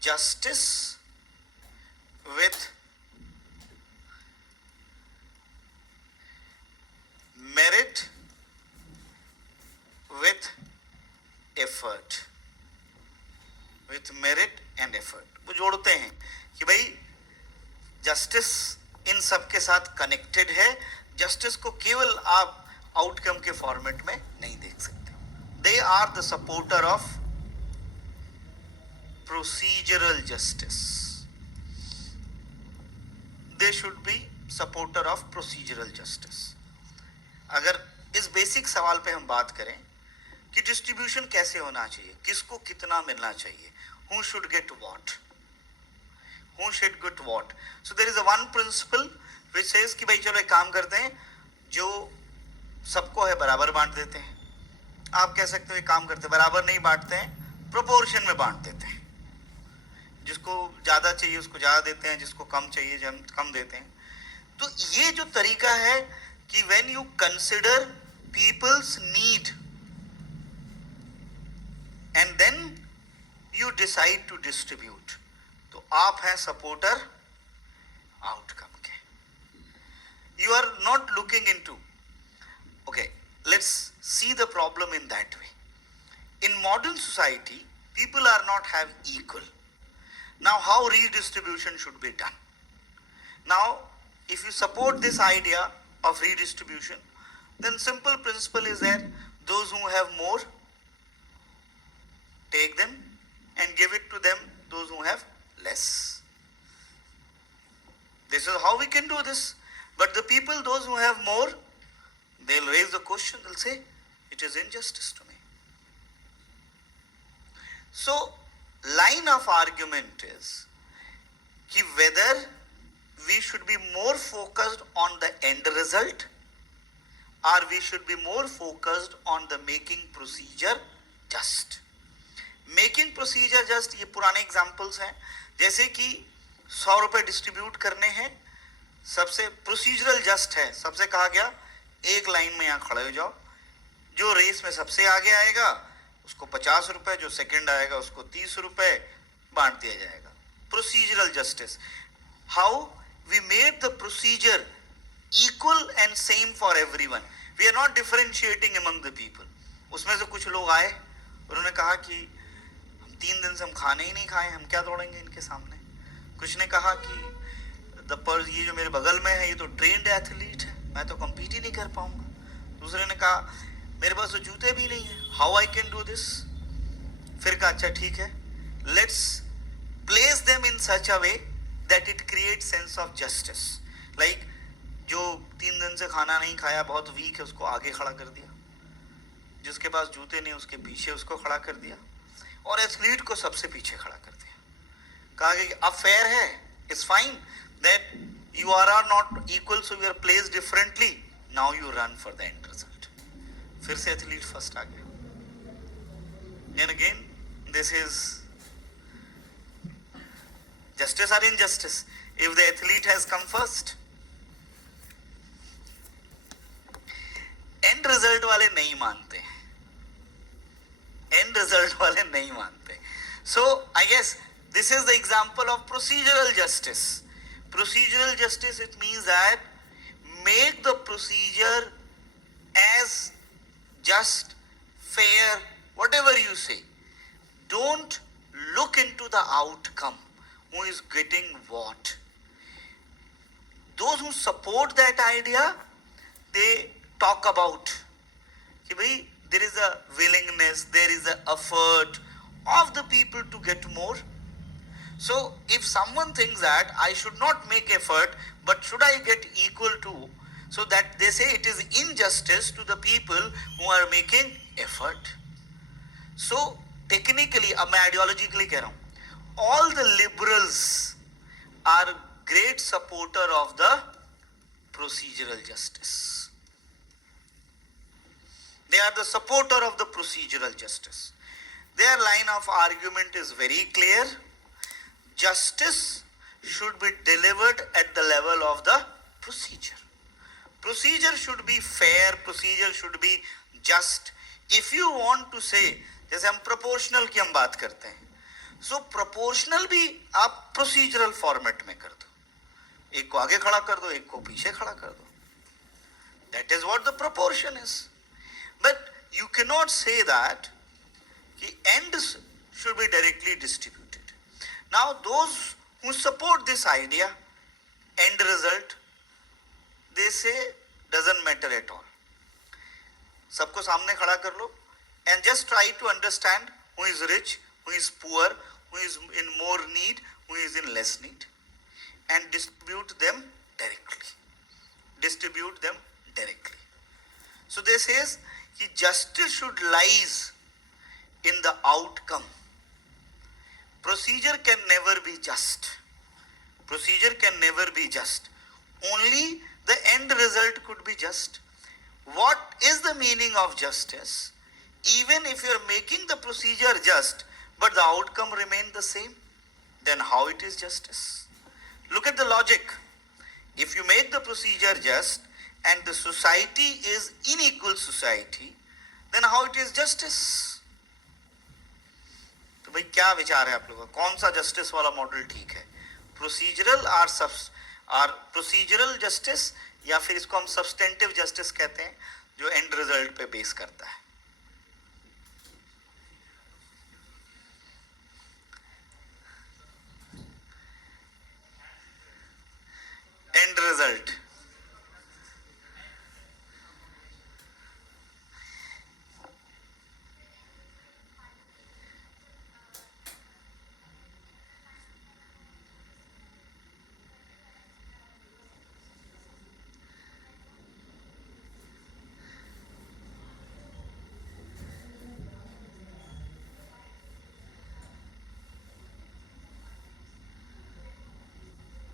justice with merit with effort. वो जोड़ते हैं कि भाई justice in सब के साथ connected है. Justice को केवल आप आउटकम के फॉर्मेट में नहीं देख सकते. They are the supporter of procedural justice. They should be supporter of procedural justice. अगर इस बेसिक सवाल पे हम बात करें कि डिस्ट्रीब्यूशन कैसे होना चाहिए, किसको कितना मिलना चाहिए, who should get what, so there is a one principle which says कि भाई चलो एक काम करते हैं, जो सबको है बराबर बांट देते हैं. आप कह सकते हो एक काम करते हैं बराबर नहीं बांटते हैं, प्रोपोर्शन में बांट देते हैं. जिसको ज़्यादा चाहिए उसको ज़्यादा देते हैं, जिसको कम चाहिए कम देते हैं. तो ये जो तरीका है कि when you consider people's need and then you decide to distribute, तो आप हैं सपोर्टर आउटकम के. You are not looking into, okay, let's see the problem in that way. In modern society, people are not have equal. Now how redistribution should be done? Now if you support this idea of redistribution, then simple principle is that those who have more, take them and give it to them, those who have less. This is how we can do this. But the people, those who have more, they'll raise the question, they'll say, it is injustice to me. So, line of argument is कि whether we should be more focused on the end result or we should be more focused on the making procedure just. Making procedure just, ये पुराने examples हैं. जैसे कि 100 रुपए distribute करने हैं, सबसे प्रोसीजरल जस्ट है, सबसे कहा गया एक लाइन में यहाँ खड़े हो जाओ, जो रेस में सबसे आगे आएगा उसको 50 रुपए, जो सेकंड आएगा उसको 30 रुपए बांट दिया जाएगा. Procedural justice. How we made the procedure equal and same for everyone. We are not differentiating among the people. उसमें से कुछ लोग आए, उन्होंने कहा कि हम 3 दिन से हम खाने ही नहीं खाए, हम क्या दौड़ेंगे इनके सामने. कुछ ने कहा कि ये जो मेरे बगल में है ये तो ट्रेंड एथलीट है, मैं तो कम्पीट ही नहीं कर पाऊंगा. दूसरे ने कहा मेरे पास तो जूते भी नहीं है, how I can do this. फिर कहा अच्छा ठीक है, let's place them in such a way that it create sense of justice. Like जो 3 दिन से खाना नहीं खाया, बहुत वीक है, उसको आगे खड़ा कर दिया. जिसके पास जूते नहीं उसके पीछे उसको खड़ा कर दिया, और एथलीट को सबसे पीछे खड़ा कर दिया. कहा कि अब फेयर है, it's fine that you are not equal, so you are placed differently, now you run for the end result. फिर से एथलीट फर्स्ट आ गया. And again this is justice or injustice. If the athlete has come first, end result वाले नहीं मानते, end result वाले नहीं मानते. So I guess this is the example of procedural justice. Procedural justice, it means that make the procedure as just, fair, whatever you say. Don't look into the outcome, who is getting what. Those who support that idea, they talk about कि भाई there is a willingness, there is a effort of the people to get more. So if someone thinks that I should not make effort, but should I get equal to, so that they say it is injustice to the people who are making effort. So technically, अब मैं ideologically कह रहा हूँ, all the liberals are great supporter of the procedural justice. They are the supporter of the procedural justice. Their line of argument is very clear. Justice should be delivered at the level of the procedure. Procedure should be fair, procedure should be just. If you want to say, जैसे हम proportional की हम बात करते हैं, so proportional भी आप procedural format में कर दो. एक को आगे खड़ा कर दो, एक को पीछे खड़ा कर दो. That is what the proportion is. But you cannot say that the ends should be directly distributed. Now those who support this idea, end result, they say doesn't matter at all. सबको सामने खड़ा कर लो and just try to understand who is rich, who is poor, who is in more need, who is in less need, and distribute them directly. Distribute them directly. So this says that justice should lies in the outcome. Procedure can never be just. Procedure can never be just. Only the end result could be just. What is the meaning of justice? Even if you are making the procedure just, but the outcome remain the same, then how it is justice? Look at the logic. If you make the procedure just and the society is unequal society, then how it is justice? तो भाई क्या विचार है आप लोगों का, कौन सा जस्टिस वाला मॉडल ठीक है? प्रोसीजरल और प्रोसीजरल जस्टिस, या फिर इसको हम सब्सटेंटिव जस्टिस कहते हैं, जो एंड रिजल्ट पे बेस करता है. And result.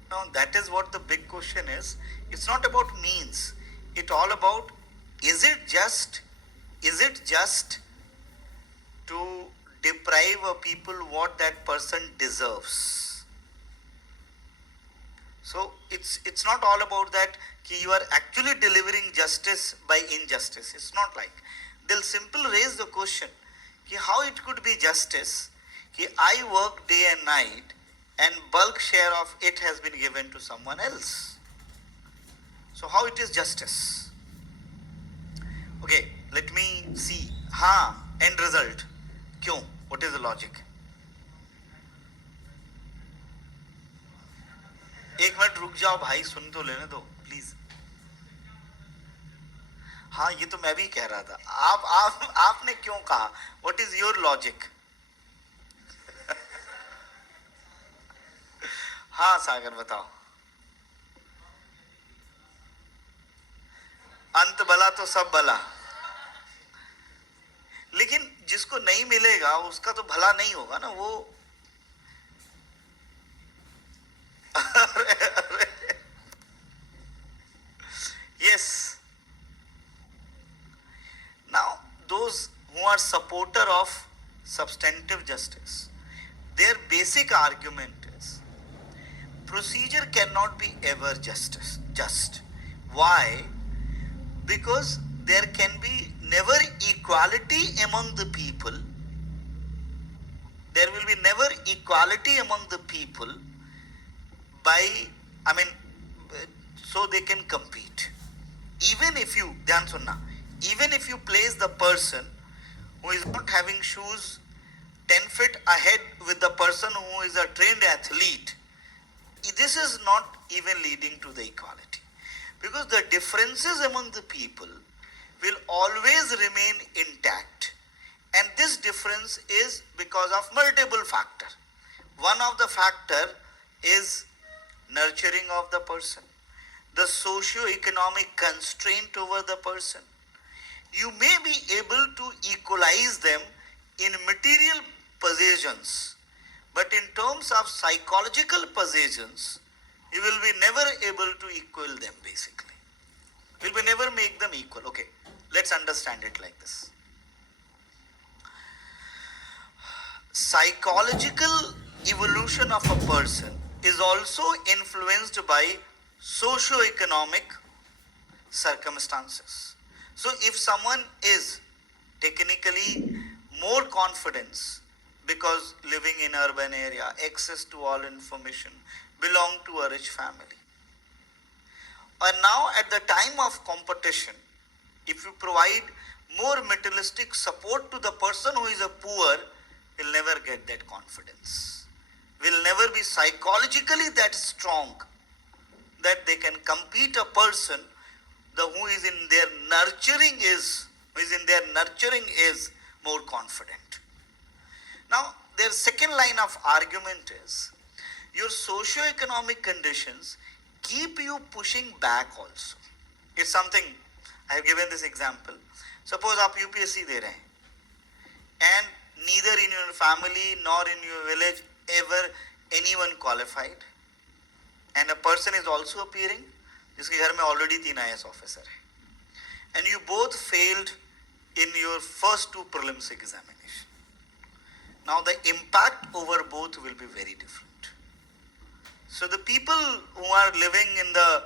Now that is what the big question is. It's not about means. It's all about, is it just to deprive a people what that person deserves? So it's not all about that कि you are actually delivering justice by injustice. It's not like. they'll simply raise the question कि how it could be justice कि I work day and night and bulk share of it has been given to someone else. So how it is justice? Okay, let me see. हाँ, end result. क्यों? What is the logic? एक minute रुक जाओ भाई, सुन तो लेने दो please. हाँ, ये तो मैं भी कह रहा था. आपने क्यों कहा? What is your logic? हाँ सागर बताओ. अंत भला तो सब भला. लेकिन जिसको नहीं मिलेगा उसका तो भला नहीं होगा ना वो. Yes. Now, those who are supporter of substantive justice, their basic argument is procedure cannot be ever just. Why? Because there can be never equality among the people. There will be never equality among the people so they can compete. Even if you, dhyan sunna, even if you place the person who is not having shoes 10 feet ahead with the person who is a trained athlete, this is not even leading to the equality. Because the differences among the people will always remain intact. And this difference is because of multiple factors. One of the factor is nurturing of the person, the socio-economic constraint over the person. You may be able to equalize them in material possessions, but in terms of psychological possessions, you will be never able to equal them basically. You will never make them equal. Okay, let's understand it like this. Psychological evolution of a person is also influenced by socio-economic circumstances. So if someone is technically more confidence because living in urban area, access to all information, belong to a rich family. And now at the time of competition, if you provide more materialistic support to the person who is a poor, will never get that confidence. Will never be psychologically that strong that they can compete a person who is in their nurturing is more confident. Now their second line of argument is your socio-economic conditions keep you pushing back also. It's something, I have given this example. Suppose आप UPSC दे रहे हैं and neither in your family nor in your village ever anyone qualified, and a person is also appearing जिसके घर में already 3 IAS officer है, and you both failed in your first 2 prelims examination. Now the impact over both will be very different. So the people who are living in the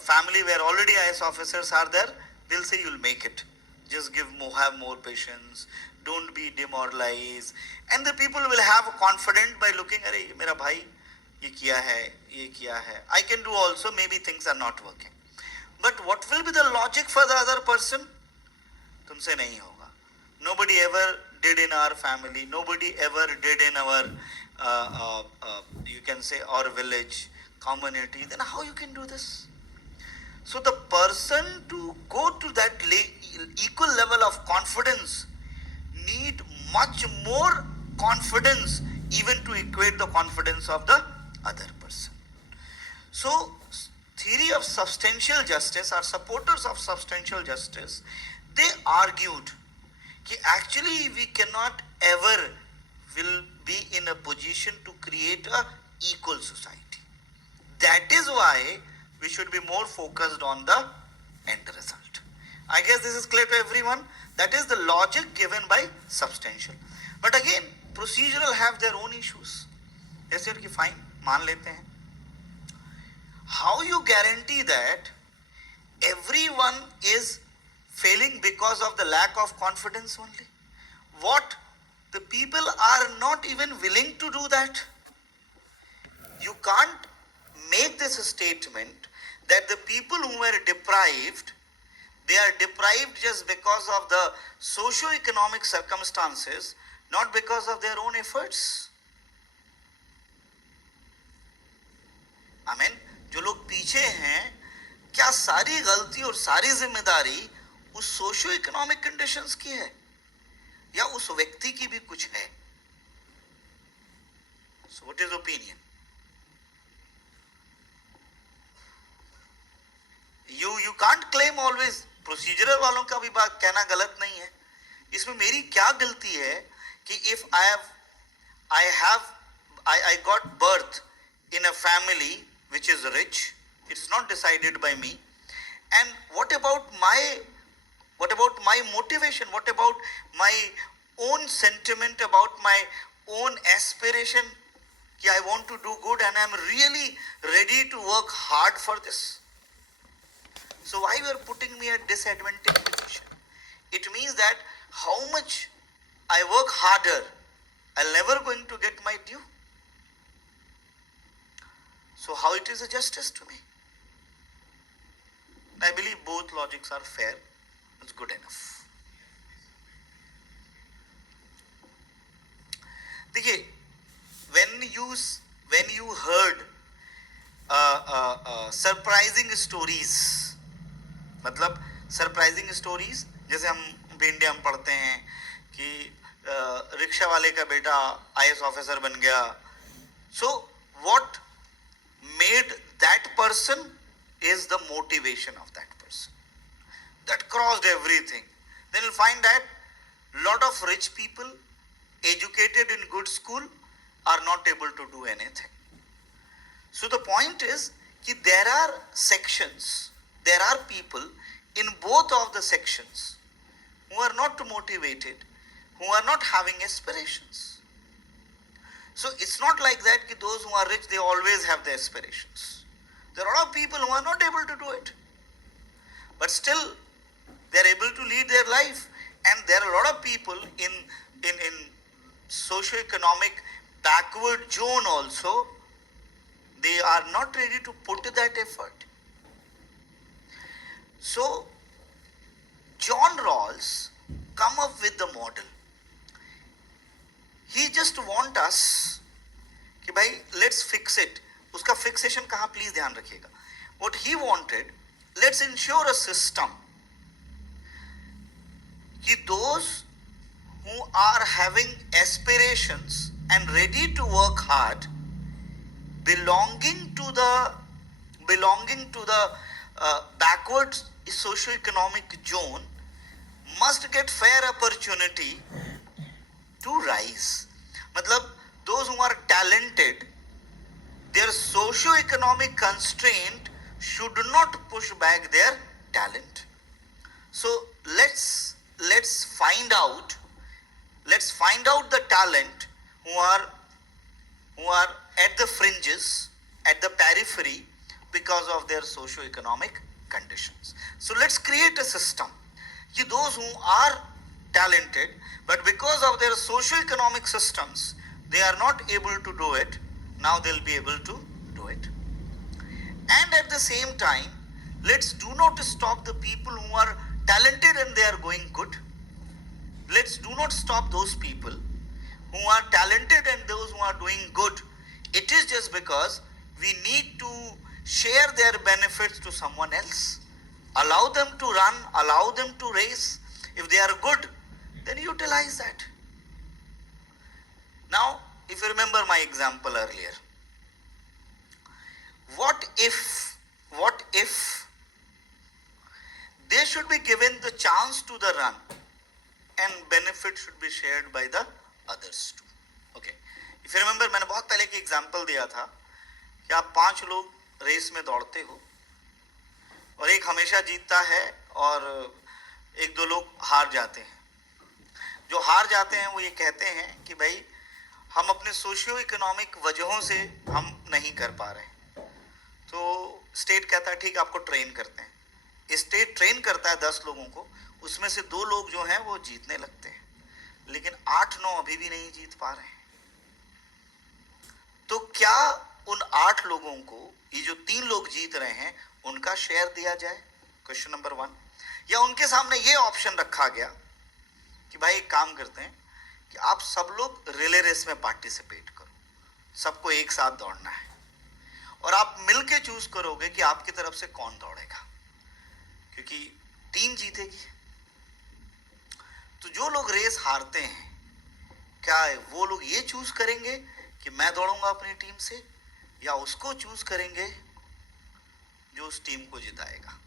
family where already IAS officers are there, they'll say you'll make it. Just have more patience. Don't be demoralized. And the people will have confidence by looking, अरे मेरा भाई ये किया है. I can do also. Maybe things are not working. But what will be the logic for the other person? तुमसे नहीं होगा. Nobody ever did in our family. Nobody ever did in our you can say our village, community. Then how you can do this? So the person to go to that equal level of confidence need much more confidence even to equate the confidence of the other person. So theory of substantial justice, or supporters of substantial justice, they argued that actually we cannot ever will be in a position to create a equal society. That is why we should be more focused on the end result. I guess this is clear to everyone. That is the logic given by substantial. But again, procedural have their own issues. जैसे कि fine मान लेते हैं. How you guarantee that everyone is failing because because of the lack of confidence only? What? The people are not even willing to do that. You can't make this statement that the people who were deprived, they are deprived just because of the socio-economic circumstances, not because of their own efforts. I mean, जो लोग पीछे हैं, क्या सारी गलती और सारी जिम्मेदारी उस सोशियो इकोनॉमिक कंडीशंस की है या उस व्यक्ति की भी कुछ है? So what is opinion? You can't claim always. Procedural वालों का भी बात कहना गलत नहीं है. इसमें मेरी क्या गलती है कि if I got birth in a family which is rich, it's not decided by me. And what about my motivation? What about my own sentiment, about my own aspiration? कि I want to do good and I'm really ready to work hard for this. So why you are putting me at disadvantaged position? It means that how much I work harder, I'll never going to get my due. So how it is a justice to me? I believe both logics are fair. It's good enough. देखिए, when you heard surprising stories, मतलब surprising stories, जैसे हम India में पढ़ते हैं कि rickshaw वाले का बेटा आईएएस ऑफिसर बन गया. So what made that person is the motivation of that person that crossed everything. Then you'll find that lot of rich people educated in good school are not able to do anything. So the point is that there are sections, there are people in both of the sections who are not motivated, who are not having aspirations. So it's not like that that those who are rich, they always have the aspirations. There are a lot of people who are not able to do it, but still they are able to lead their life. And there are a lot of people in socio-economic backward zone also, they are not ready to put that effort. So John Rawls come up with the model. He just want us कि भाई let's fix it. उसका fixation कहाँ please ध्यान रखिएगा. What he wanted, let's ensure a system कि those who are having aspirations and ready to work hard, belonging to the backward socio-economic zone, must get fair opportunity to rise. मतलब those who are talented, their socio-economic constraint should not push back their talent. So let's find out the talent who are at the fringes, at the periphery, because of their socio-economic conditions. So let's create a system. Those who are talented, but because of their socio-economic systems, they are not able to do it. Now they'll be able to do it. And at the same time, let's do not stop the people who are talented and they are going good. Let's do not stop those people who are talented and those who are doing good. It is just because we need to share their benefits to someone else. Allow them to run, allow them to race. If they are good, then utilize that. Now, if you remember my example earlier, what if they should be given the chance to the run and benefit should be shared by the others too? Okay. If you remember, मैंने बहुत पहले की example दिया था कि आप 5 लोग race में दौड़ते हो और एक हमेशा जीतता है और 1-2 लोग हार जाते हैं. जो हार जाते हैं वो ये कहते हैं कि भाई हम अपने सोशियो इकोनॉमिक वजहों से हम नहीं कर पा रहे. तो स्टेट कहता है ठीक आपको ट्रेन करते हैं. स्टेट ट्रेन करता है 10 लोगों को, उसमें से 2 लोग जो हैं वो जीतने लगते हैं, लेकिन 8-9 अभी भी नहीं जीत पा रहे हैं। तो क्या उन 8 लोगों को, ये जो 3 लोग जीत रहे हैं, उनका शेयर दिया जाए? Question number 1। या उनके सामने ये ऑप्शन रखा गया कि भाई एक काम करते हैं कि आप सब लोग रिले रेस में पार्टिसिपेट करो, सबको एक साथ दौड़ना है और आप मिलके चूज करोगे कि आपकी तरफ से कौन दौड़ेगा, क्योंकि टीम जीतेगी। तो जो लोग रेस हारते हैं, क्या वो लोग ये चूज करेंगे कि मैं दौड़ूंगा अपनी टीम से, या उसको चूज करेंगे जो उस टीम को जिताएगा?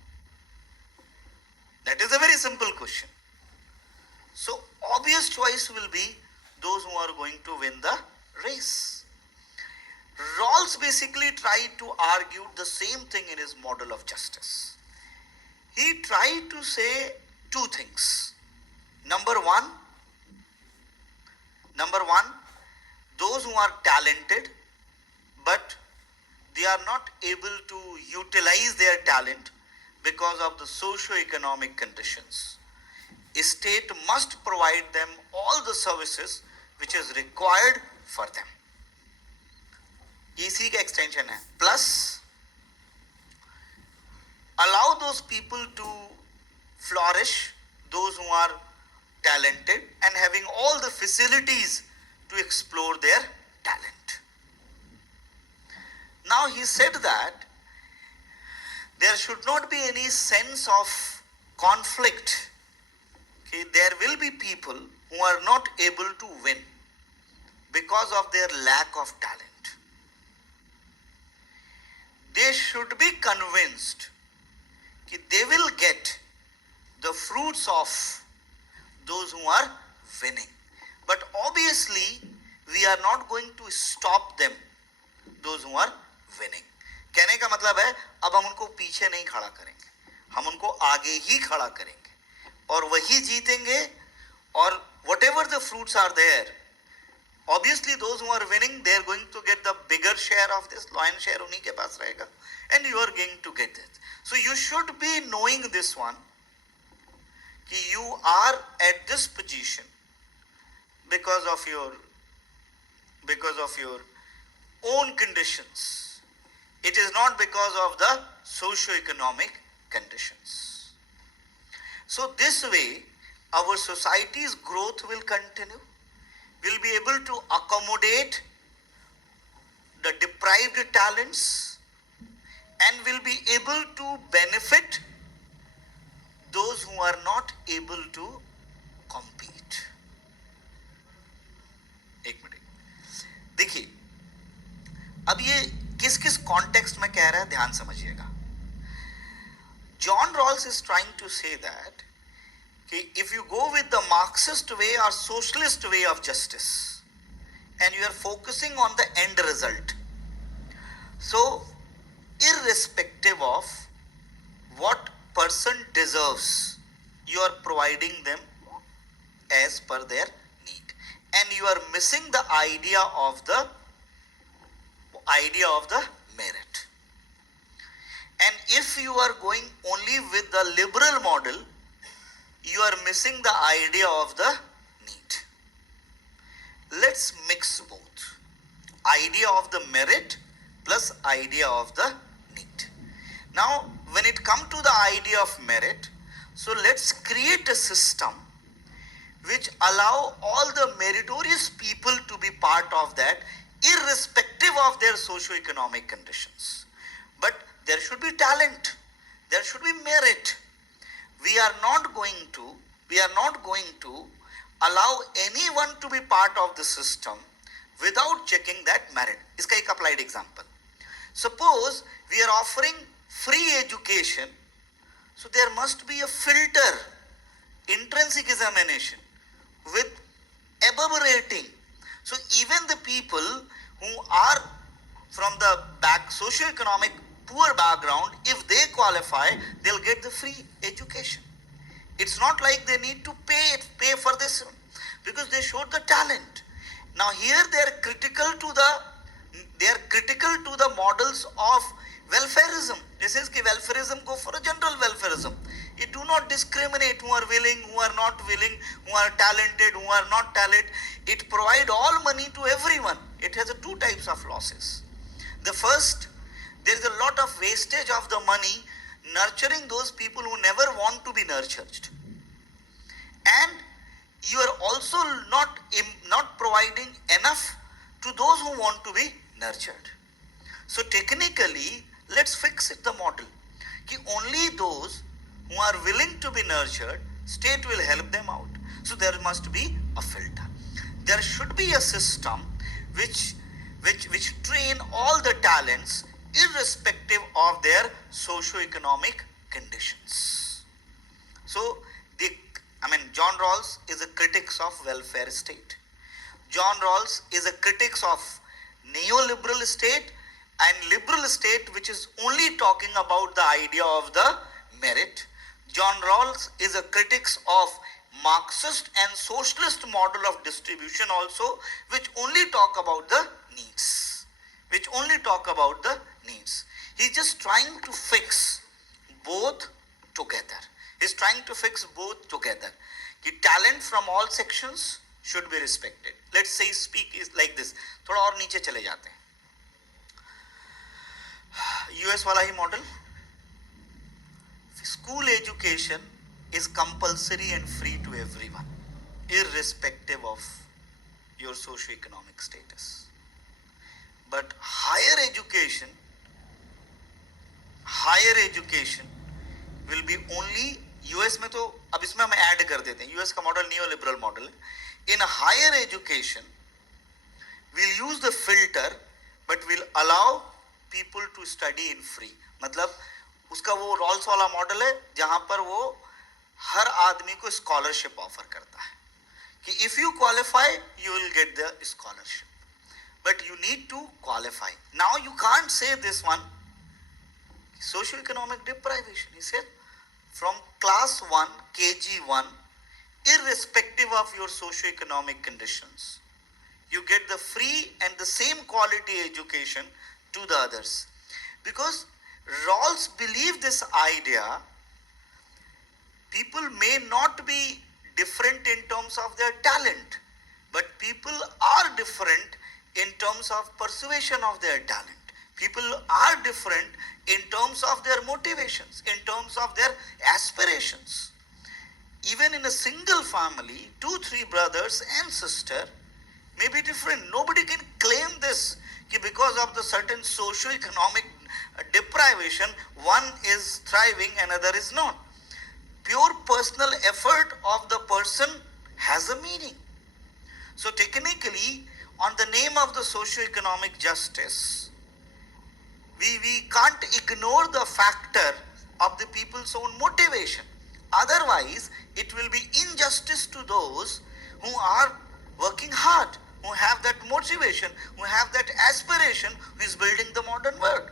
That is a very simple question. So obvious choice will be those who are going to win the race. Rawls basically tried to argue the same thing in his model of justice. He tried to say 2 things. Number one, those who are talented but they are not able to utilize their talent because of the socio-economic conditions, state must provide them all the services which is required for them. इसी का extension है. Plus, allow those people to flourish, those who are talented and having all the facilities to explore their talent. Now he said that there should not be any sense of conflict. Okay, there will be people who are not able to win because of their lack of talent. They should be convinced that they will get the fruits of those who are winning. But obviously, we are not going to stop them, those who are winning. कहने का मतलब है अब हम उनको पीछे नहीं खड़ा करेंगे, हम उनको आगे ही खड़ा करेंगे और वही जीतेंगे. और whatever the fruits are there, obviously those who are winning, they are going to get the bigger share of this, lion share उन्हीं के पास रहेगा, and you are going to get it. So you should be knowing this one, कि you are at this position because of your own conditions. It is not because of the socio-economic conditions. So this way, our society's growth will continue. We'll be able to accommodate the deprived talents and will be able to benefit those who are not able to compete. एक minute देखिए, अब ये किस किस context में कह रहा है, ध्यान समझिएगा. John Rawls is trying to say that if you go with the Marxist way or socialist way of justice and you are focusing on the end result, so irrespective of what person deserves, you are providing them as per their need, and you are missing the idea of the merit. And if you are going only with the liberal model, you are missing the idea of the need. Let's mix both. Idea of the merit plus idea of the need. Now, when it comes to the idea of merit, so let's create a system which allow all the meritorious people to be part of that, irrespective of their socio-economic conditions. But there should be talent, there should be merit. We are not going to allow anyone to be part of the system without checking that merit. इसका एक applied example. Suppose we are offering free education, so there must be a filter, intrinsic examination with above rating. So even the people who are from the socio-economic poor background, if they qualify, they'll get the free education. It's not like they need to pay for this because they showed the talent. Now here they are critical to the models of welfareism. This is कि welfareism go for a general welfareism. It do not discriminate who are willing, who are not willing, who are talented, who are not talented. It provide all money to everyone. It has two types of losses. The first, there is a lot of wastage of the money nurturing those people who never want to be nurtured. And you are also not providing enough to those who want to be nurtured. So technically, let's fix it the model. Ki only those who are willing to be nurtured, state will help them out. So there must be a filter. There should be a system which train all the talents irrespective of their socio-economic conditions. So John Rawls is a critic of welfare state. John Rawls is a critic of neoliberal state and liberal state, which is only talking about the idea of the merit. John Rawls is a critic of Marxist and socialist model of distribution also, which only talk about the needs. He's just trying to fix both together. The talent from all sections should be respected. Let's say speak is like this. थोड़ा और नीचे चले जाते हैं. US वाला ही model. School education is compulsory and free to everyone, irrespective of your socio-economic status. But higher education will be only, US में तो अब इसमें हम ऐड कर देते हैं, US का मॉडल नियोलिबरल मॉडल है. In higher education, we'll use the filter but will allow people to study in free. मतलब उसका वो रॉल्स वाला मॉडल है जहां पर वो हर आदमी को स्कॉलरशिप ऑफर करता है कि if you qualify you will get the scholarship, but you need to qualify. Now you can't say this one socio-economic deprivation. He said from class 1, KG1, irrespective of your socio-economic conditions, you get the free and the same quality education to the others. Because Rawls believed this idea, people may not be different in terms of their talent, but people are different in terms of persuasion of their talent. People are different in terms of their motivations, in terms of their aspirations. Even in a single family, 2-3 brothers and sister may be different. Nobody can claim this because of the certain socio-economic deprivation, one is thriving, another is not. Pure personal effort of the person has a meaning. So technically, on the name of the socio-economic justice, we can't ignore the factor of the people's own motivation. Otherwise, it will be injustice to those who are working hard, who have that motivation, who have that aspiration, who is building the modern world.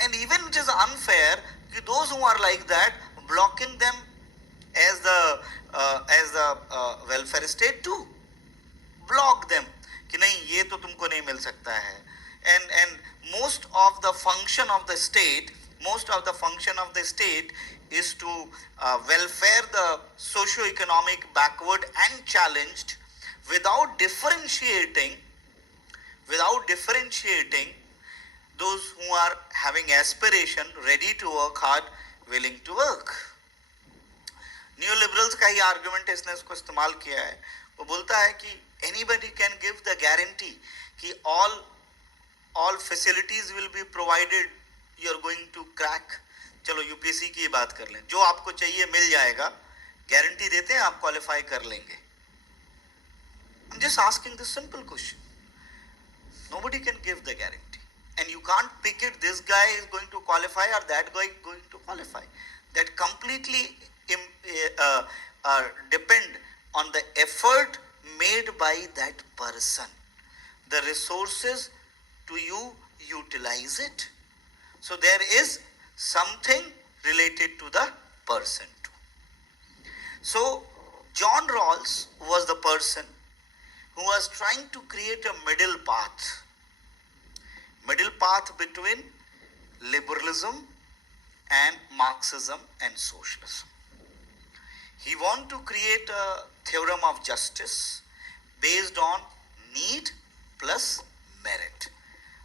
And even it is unfair to those who are like that, blocking them as the welfare state too. Block them कि नहीं ये तो तुमको नहीं मिल सकता है. And most of the function of the state is to welfare the socio-economic backward and challenged without differentiating those who are having aspiration, ready to work hard, willing to work. Neoliberals का ही argument इसने इसको इस्तेमाल किया है. वो बोलता है कि anybody can give the guarantee कि all facilities will be provided, you are going to crack. चलो यूपीएससी की बात कर लें, जो आपको चाहिए मिल जाएगा, गारंटी देते हैं आप क्वालिफाई कर लेंगे. I'm just asking this simple question. Nobody can give the guarantee, and you can't pick it. This guy is going to qualify or that guy is going to qualify. That completely depend on the effort made by that person. The resources to you utilize it. So there is something related to the person too. So John Rawls was the person who was trying to create a middle path between liberalism and Marxism and socialism. He want to create a theorem of justice based on need plus merit.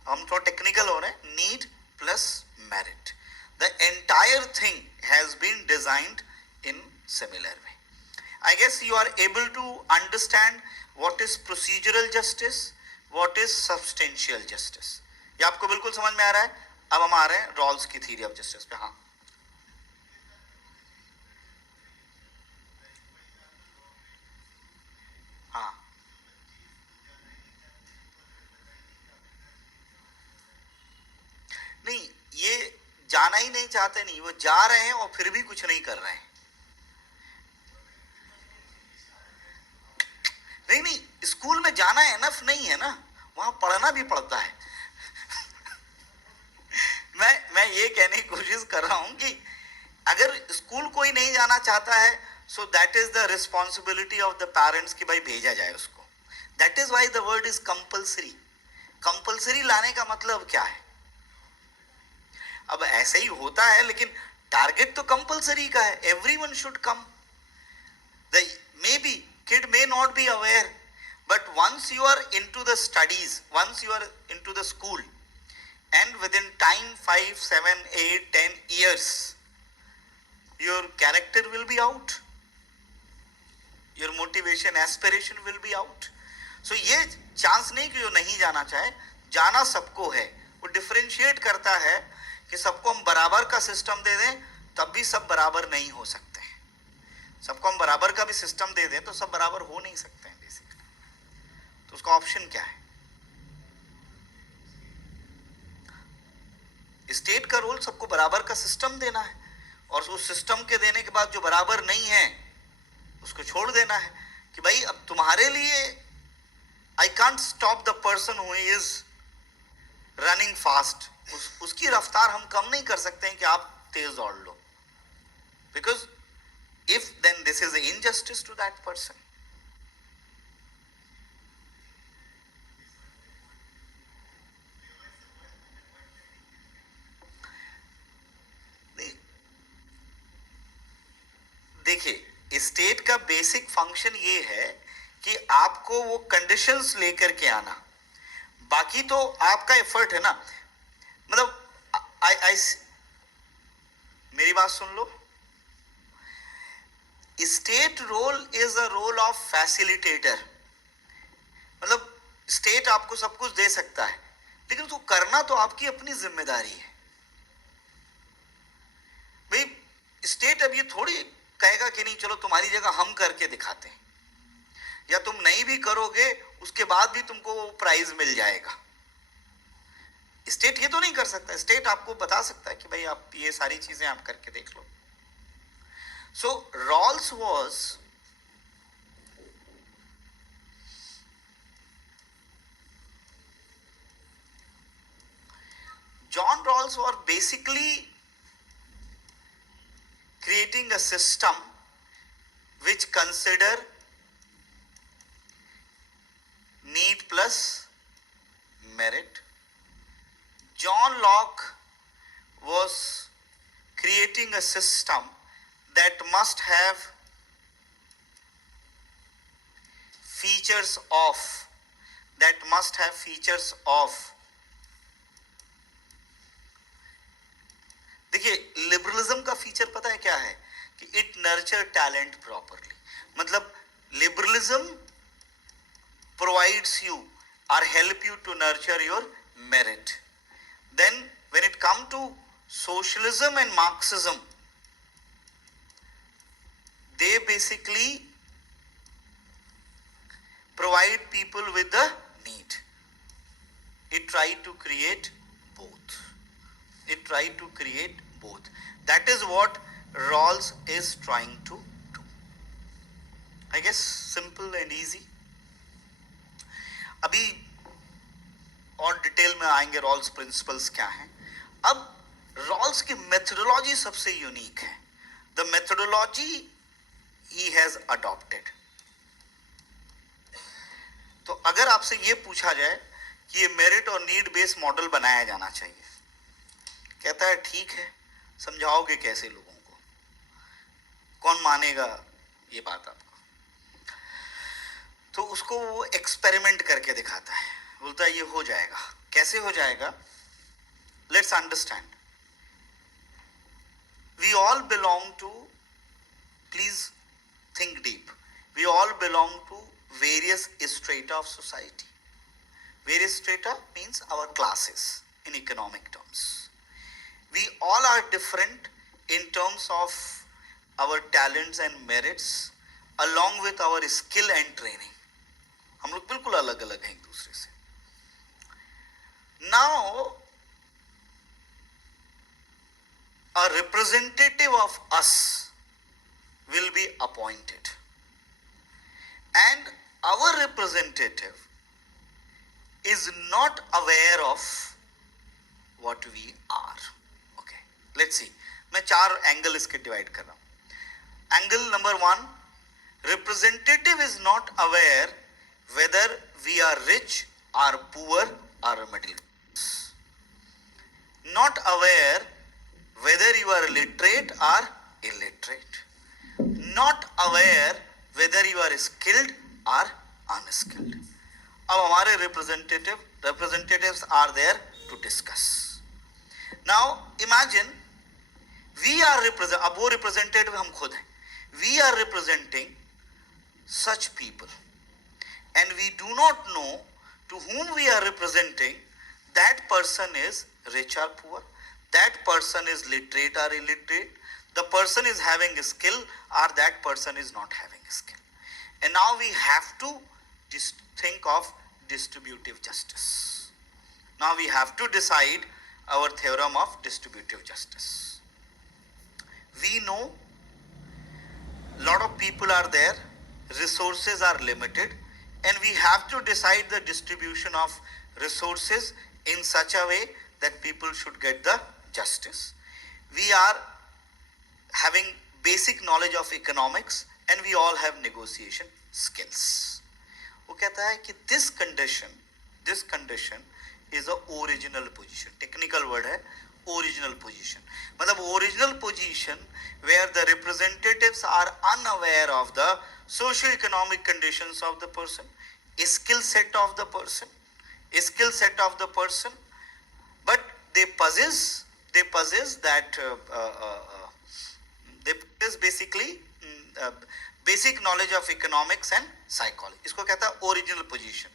हम थोड़ा technical हो रहे हैं. Need plus merit. The entire thing has been designed in similar way. I guess you are able to understand what is procedural justice, what is substantial justice. ये आपको बिल्कुल समझ में आ रहा है. अब हम आ रहे हैं रॉल्स की थ्योरी ऑफ जस्टिस पे. हाँ, हाँ, नहीं, ये जाना ही नहीं चाहते, नहीं, वो जा रहे हैं और फिर भी कुछ नहीं कर रहे हैं. नहीं नहीं, स्कूल में जाना एनफ नहीं है ना, वहां पढ़ना भी पड़ता है. मैं ये कहने की कोशिश कर रहा हूं कि अगर स्कूल कोई नहीं जाना चाहता है, so that is the responsibility of the parents कि भाई भेजा जाए उसको. That is why the word is compulsory. Compulsory लाने का मतलब क्या है? अब ऐसे ही होता है, लेकिन टारगेट तो कंपल्सरी का है. Everyone should come. May be kid may not be aware, but once you are into the studies, once you are into the school, and within time 5, 7, 8, 10 years, your character will be out, your motivation, aspiration will be out. So ये chance नहीं कि जो नहीं जाना चाहे, जाना सबको है. वो डिफरेंशिएट करता है कि सबको हम बराबर का सिस्टम दे दें तब भी सब बराबर नहीं हो सकते. सबको हम बराबर का भी सिस्टम दे दें तो सब बराबर हो नहीं सकते हैं बेसिकली. तो उसका ऑप्शन क्या है? स्टेट का रोल सबको बराबर का सिस्टम देना है, और उस सिस्टम के देने के बाद जो बराबर नहीं है उसको छोड़ देना है कि भाई अब तुम्हारे लिए I can't stop the person who is running fast. उसकी रफ्तार हम कम नहीं कर सकते हैं कि आप तेज दौड़ लो, because if then this is an injustice to that person. देखिए, स्टेट का बेसिक फंक्शन ये है कि आपको वो कंडीशंस लेकर के आना, बाकी तो आपका एफर्ट है ना. मतलब आई मेरी बात सुन लो. State role is a role of facilitator. मतलब स्टेट आपको सब कुछ दे सकता है, लेकिन उसको करना तो आपकी अपनी जिम्मेदारी है. भाई स्टेट अब ये थोड़ी कहेगा कि नहीं चलो तुम्हारी जगह हम करके दिखाते हैं, या तुम नहीं भी करोगे उसके बाद भी तुमको वो प्राइज मिल जाएगा. स्टेट ये तो नहीं कर सकता. स्टेट आपको बता सकता है कि भाई आप ये सारी चीजें आप करके देख लो. So Rawls was John Rawls was basically creating a system which consider need plus merit. John Locke was creating a system that must have features of देखिए, लिबरलिज्म का फीचर पता है क्या है? कि इट नर्चर टैलेंट प्रॉपरली. मतलब liberalism provides you or help you to nurture your merit. Then when it come to socialism and Marxism, they basically provide people with the need. It try to create both. That is what Rawls is trying to do. I guess simple and easy. अभी और detail में आएंगे Rawls principles क्या हैं. अब Rawls की methodology सबसे unique है. The methodology he has adopted. तो अगर आपसे ये पूछा जाए कि ये मेरिट और नीड बेस्ड मॉडल बनाया जाना चाहिए, कहता है ठीक है, समझाओगे कैसे लोगों को, कौन मानेगा, ये बात आपको, तो उसको वो एक्सपेरिमेंट करके दिखाता है, बोलता है ये हो जाएगा। कैसे हो जाएगा? Let's understand. We all belong to, please think deep, we all belong to various strata of society. Various strata means our classes in economic terms. We all are different in terms of our talents and merits along with our skill and training. हम लोग बिल्कुल अलग अलग हैं एक दूसरे से. Now a representative of us will be appointed, and our representative is not aware of what we are. Okay, let's see. मैं 4 एंगल इसके डिवाइड कर रहा हूं. Angle number 1, representative is not aware whether we are rich or poor or middle class. Not aware whether you are literate or illiterate. Not aware whether you are skilled or unskilled. अब हमारे representatives are there to discuss. Now imagine we are अब वो representative हम खुद हैं. We are representing such people, and we do not know to whom we are representing. That person is rich or poor, that person is literate or illiterate, the person is having a skill or that person is not having a skill. And now we have to think of distributive justice. Now we have to decide our theorem of distributive justice. We know lot of people are there, resources are limited, and we have to decide the distribution of resources in such a way that people should get the justice. We are having basic knowledge of economics and we all have negotiation skills. वो कहता है कि this condition is a original position. Technical word है original position. मतलब original position where the representatives are unaware of the socio-economic conditions of the person, skill set of the person, but they possess that they possess basically basic knowledge of economics and psychology. इसको कहता है original position.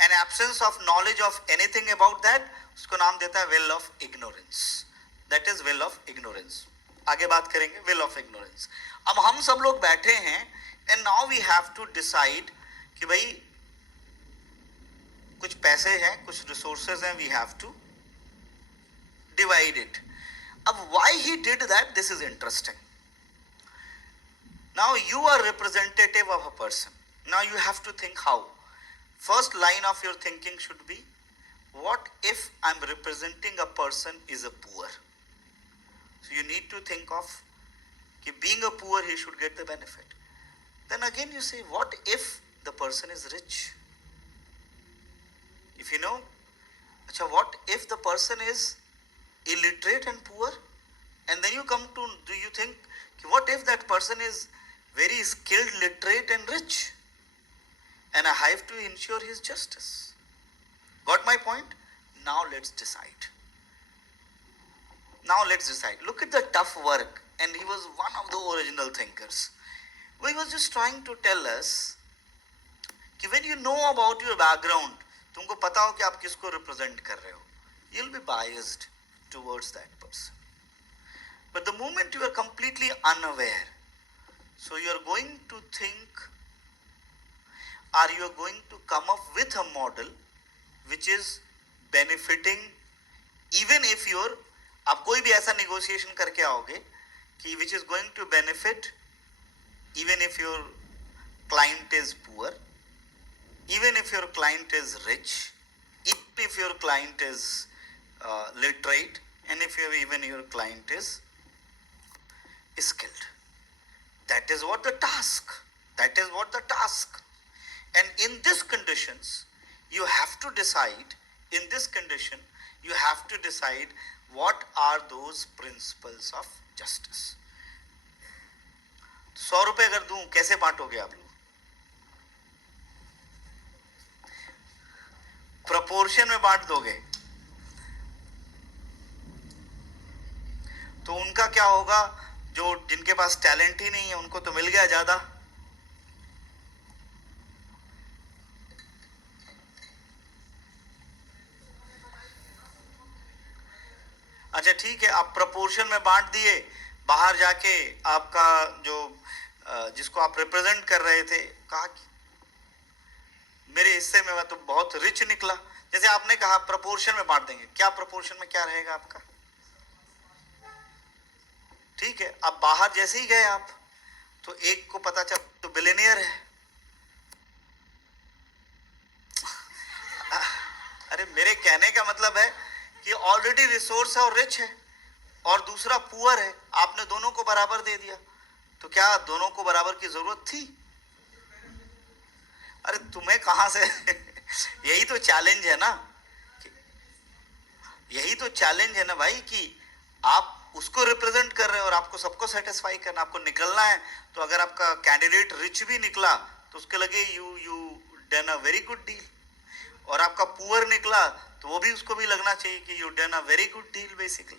An absence of knowledge of anything about that, उसको नाम देता है will of ignorance. That is will of ignorance. आगे बात करेंगे will of ignorance. अब हम सब लोग बैठे हैं and now we have to decide कि भाई कुछ पैसे हैं, कुछ resources हैं, we have to divide it. अब why he did that, this is interesting. Now you are representative of a person. Now you have to think how. First line of your thinking should be, what if I'm representing a person is a poor? So you need to think of being a poor, he should get the benefit. Then again you say, what if the person is rich? If you know, what if the person is illiterate and poor? And then you come to, do you think, what if that person is very skilled, literate and rich? And I have to ensure his justice. Got my point? Now let's decide. Look at the tough work. And he was one of the original thinkers. He was just trying to tell us that when you know about your background, तुमको पता हो कि आप किसको represent कर रहे हो, you'll be biased towards that person. But the moment you are completely unaware, so you are going to think, or you are going to come up with a model which is benefiting, even if you're, आप कोई भी ऐसा negotiation करके आओगे कि which is going to benefit even if your client is poor, even if your client is rich, even if your client is literate, and if even your client is skilled. That is what the task. And in these conditions, you have to decide, what are those principles of justice. 100 रुपए अगर दूं, कैसे बांटोगे आप लोग? Proportion में बांट दोगे। तो उनका क्या होगा? जो जिनके पास टैलेंट ही नहीं है उनको तो मिल गया ज्यादा। अच्छा ठीक है, आप प्रपोर्शन में बांट दिए, बाहर जाके आपका जो जिसको आप रिप्रेजेंट कर रहे थे कहा कि मेरे हिस्से में मैं तो बहुत रिच निकला। जैसे आपने कहा प्रपोर्शन में बांट देंगे, क्या प्रपोर्शन में क्या रहेगा आपका? ठीक है, अब बाहर जैसे ही गए आप तो एक को पता चल तो बिलियनियर है। अरे मेरे कहने का मतलब है कि ऑलरेडी रिसोर्स है और रिच है, और दूसरा पुअर है, आपने दोनों को बराबर दे दिया, तो क्या दोनों को बराबर की जरूरत थी? अरे तुम्हें कहां से यही तो चैलेंज है ना, यही तो चैलेंज है ना भाई, कि आप उसको रिप्रेजेंट कर रहे हो और आपको सबको सेटिस्फाई करना, आपको निकलना है। तो अगर आपका कैंडिडेट रिच भी निकला तो उसके लगे you you done a very good deal, और आपका पुअर निकला तो वो भी, उसको भी लगना चाहिए कि you done a very good deal basically.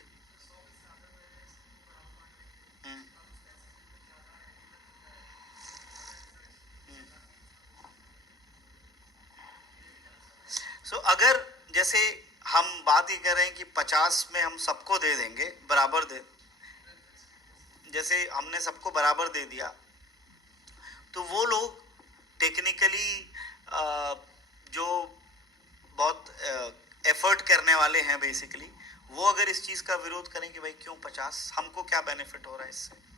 So अगर जैसे हम बात ही कर रहे हैं कि 50 में हम सबको दे देंगे, बराबर दे, जैसे हमने सबको बराबर दे दिया, तो वो लोग टेक्निकली जो बहुत एफर्ट करने वाले हैं बेसिकली, वो अगर इस चीज का विरोध करें कि भाई क्यों 50, हमको क्या बेनिफिट हो रहा है इससे?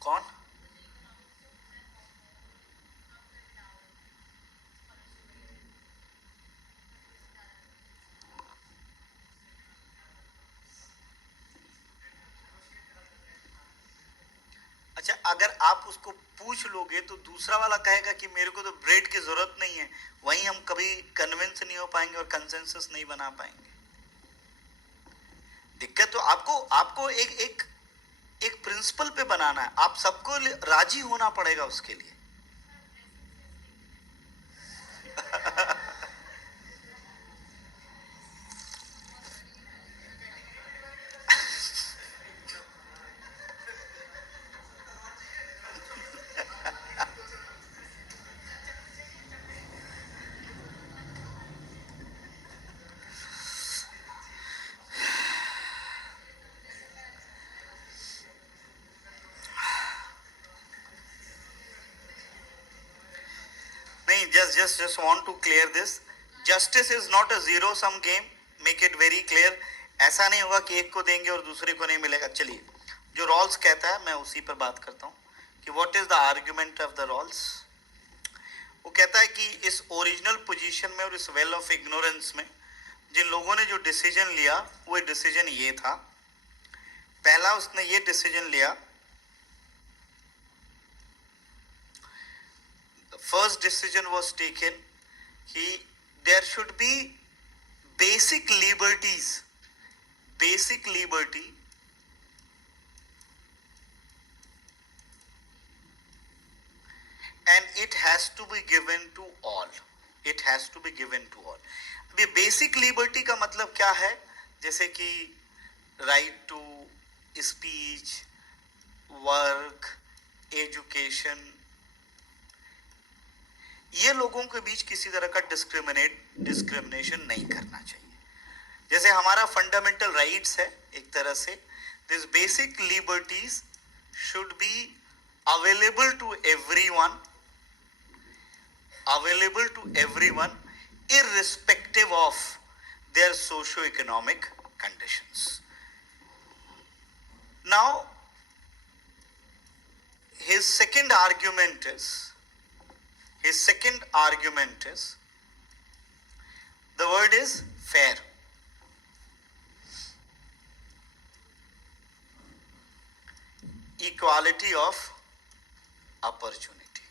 कौन? अच्छा, अगर आप उसको पूछ लोगे तो दूसरा वाला कहेगा कि मेरे को तो ब्रेड की जरूरत नहीं है, वहीं हम कभी कन्विंस नहीं हो पाएंगे और कंसेंसस नहीं बना पाएंगे। दिक्कत तो आपको आपको एक एक एक प्रिंसिपल पे बनाना है, आप सबको राजी होना पड़ेगा उसके लिए। नहीं, just want to clear this. Justice is not a zero sum game. Make it very clear. ऐसा नहीं होगा कि एक को देंगे और दूसरे को नहीं मिलेगा। चलिए, जो रॉल्स कहता है मैं उसी पर बात करता हूँ कि what is the argument of the Rawls. वो कहता है कि इस ओरिजिनल पोजीशन में और इस वेल ऑफ इग्नोरेंस में जिन लोगों ने जो डिसीजन लिया, वो डिसीजन ये था। पहला उसने ये डिसीजन लिया, first decision was taken कि there should be basic liberties, basic liberty and it has to be given to all, it has to be given to all। अभी basic liberty का मतलब क्या है? जैसे कि right to speech, work, education, ये लोगों के बीच किसी तरह का डिस्क्रिमिनेशन नहीं करना चाहिए। जैसे हमारा फंडामेंटल राइट्स है एक तरह से, this basic liberties should be available to everyone, available to everyone irrespective of their socio-economic conditions. Now, his second argument is the word is fair. Equality of opportunity.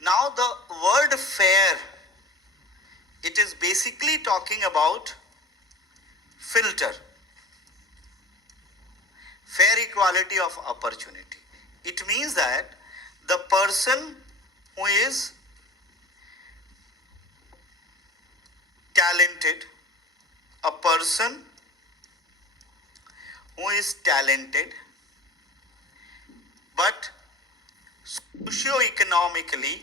Now the word fair, it is basically talking about filter, fair equality of opportunity. It means that the person who is talented, a person who is talented but socio-economically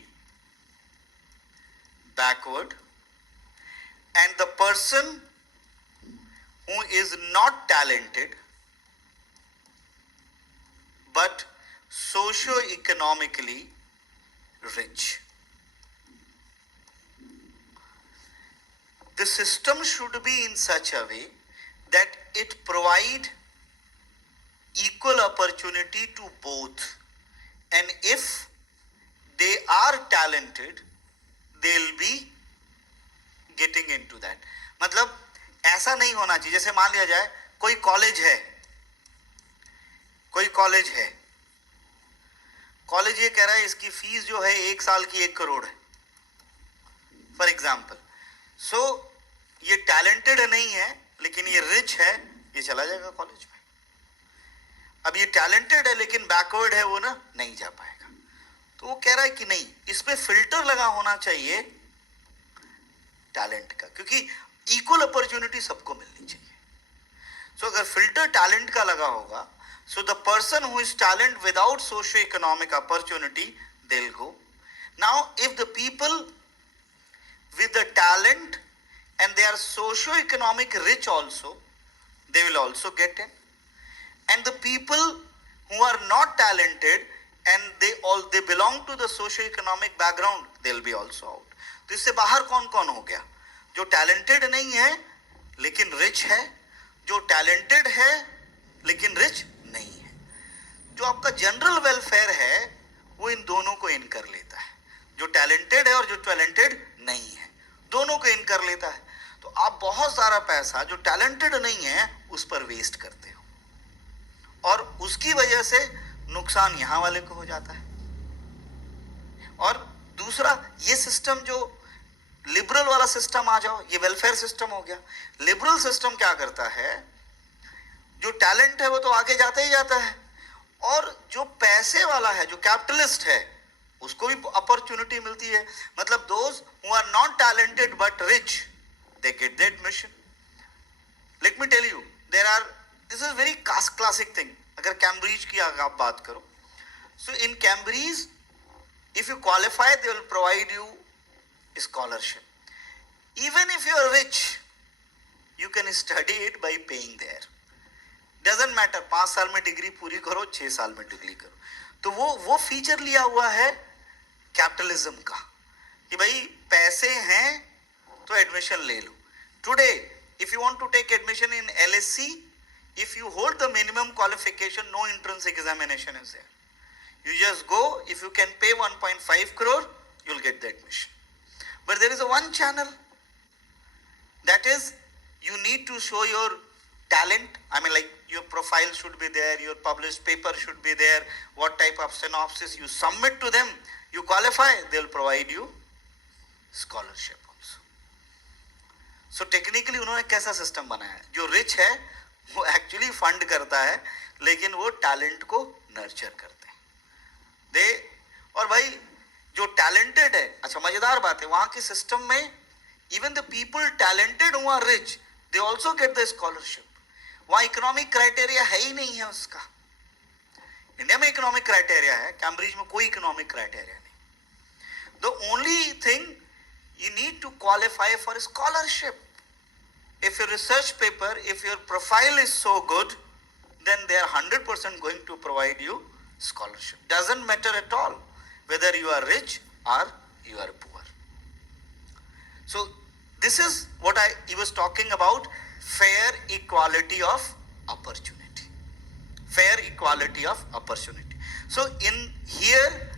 backward, and the person who is not talented but socio-economically rich. The system should be in such a way that it provide equal opportunity to both, and if they are talented they'll be getting into that. मतलब ऐसा नहीं होना चाहिए, जैसे मान लिया जाए कोई कॉलेज है, कॉलेज ये कह रहा है इसकी फीस जो है 1 साल की 1 करोड़ है फॉर एग्जाम्पल. सो ये टैलेंटेड नहीं है लेकिन ये रिच है, ये चला जाएगा कॉलेज में. अब ये टैलेंटेड है लेकिन बैकवर्ड है, वो ना नहीं जा पाएगा. तो वो कह रहा है कि नहीं, इस पे फिल्टर लगा होना चाहिए टैलेंट का, क्योंकि इक्वल अपॉर्चुनिटी सबको मिलनी चाहिए. सो अगर फिल्टर टैलेंट का लगा होगा, so the person who is talent without socio-economic opportunity, they'll go. Now if the people with the talent and they are socio-economic rich also, they will also get in. And the people who are not talented and they belong to the socio-economic background, they'll be also out. तो इससे बाहर कौन कौन हो गया? जो talented नहीं है लेकिन rich है, जो talented है लेकिन rich नहीं है. जो आपका जनरल वेलफेयर है वो इन दोनों को इन कर लेता है, जो टैलेंटेड है और जो टैलेंटेड नहीं है दोनों को इन कर लेता है. तो आप बहुत सारा पैसा जो टैलेंटेड नहीं है उस पर वेस्ट करते हो, और उसकी वजह से नुकसान यहां वाले को हो जाता है. और दूसरा, ये सिस्टम जो लिबरल वाला सिस्टम आ जाओ, ये वेलफेयर सिस्टम हो गया. लिबरल सिस्टम क्या करता है, जो टैलेंट है वो तो आगे जाता ही जाता है, और जो पैसे वाला है, जो कैपिटलिस्ट है, उसको भी अपॉर्चुनिटी मिलती है. मतलब those who are not talented but rich, they get the admission. Let me tell you, there are, this is very classic thing. अगर कैम्ब्रिज की आप बात करो, so in Cambridge if you qualify they will provide you scholarship. Even if you are rich, you can study it by paying there. Doesn't matter 5 साल में degree पूरी करो, 6 साल में डिग्री करो. तो वो फीचर लिया हुआ है कैपिटलिज्म का कि भाई पैसे हैं तो एडमिशन ले लो. Today if you want to take admission in LSC, if you hold the minimum qualification, no entrance examination is there. You just go, if you can pay 1.5 crore, you'll get the admission. But there is a one channel, that is, you need to show your talent. I mean, like, your profile should be there, your published paper should be there, what type of synopsis you submit to them, you qualify, they'll provide you scholarship also. So technically उन्होंने कैसा system बनाया है, जो rich है वो actually fund करता है लेकिन वो टैलेंट को नर्चर करते हैं. और भाई जो टैलेंटेड है, अच्छा मजेदार बात है, वहां के सिस्टम में even the people talented who are rich, they also get the scholarship. वहां इकोनॉमिक क्राइटेरिया है ही नहीं है उसका. इंडिया में इकोनॉमिक क्राइटेरिया है, कैम्ब्रिज में कोई इकोनॉमिक क्राइटेरिया नहीं. The only thing, you need to qualify for scholarship. If your research paper, if your profile is so good, then they are 100% going to provide you scholarship. Doesn't matter at all whether you are rich or you are poor. So this is what he was talking about, fair equality of opportunity. Fair equality of opportunity. So in here,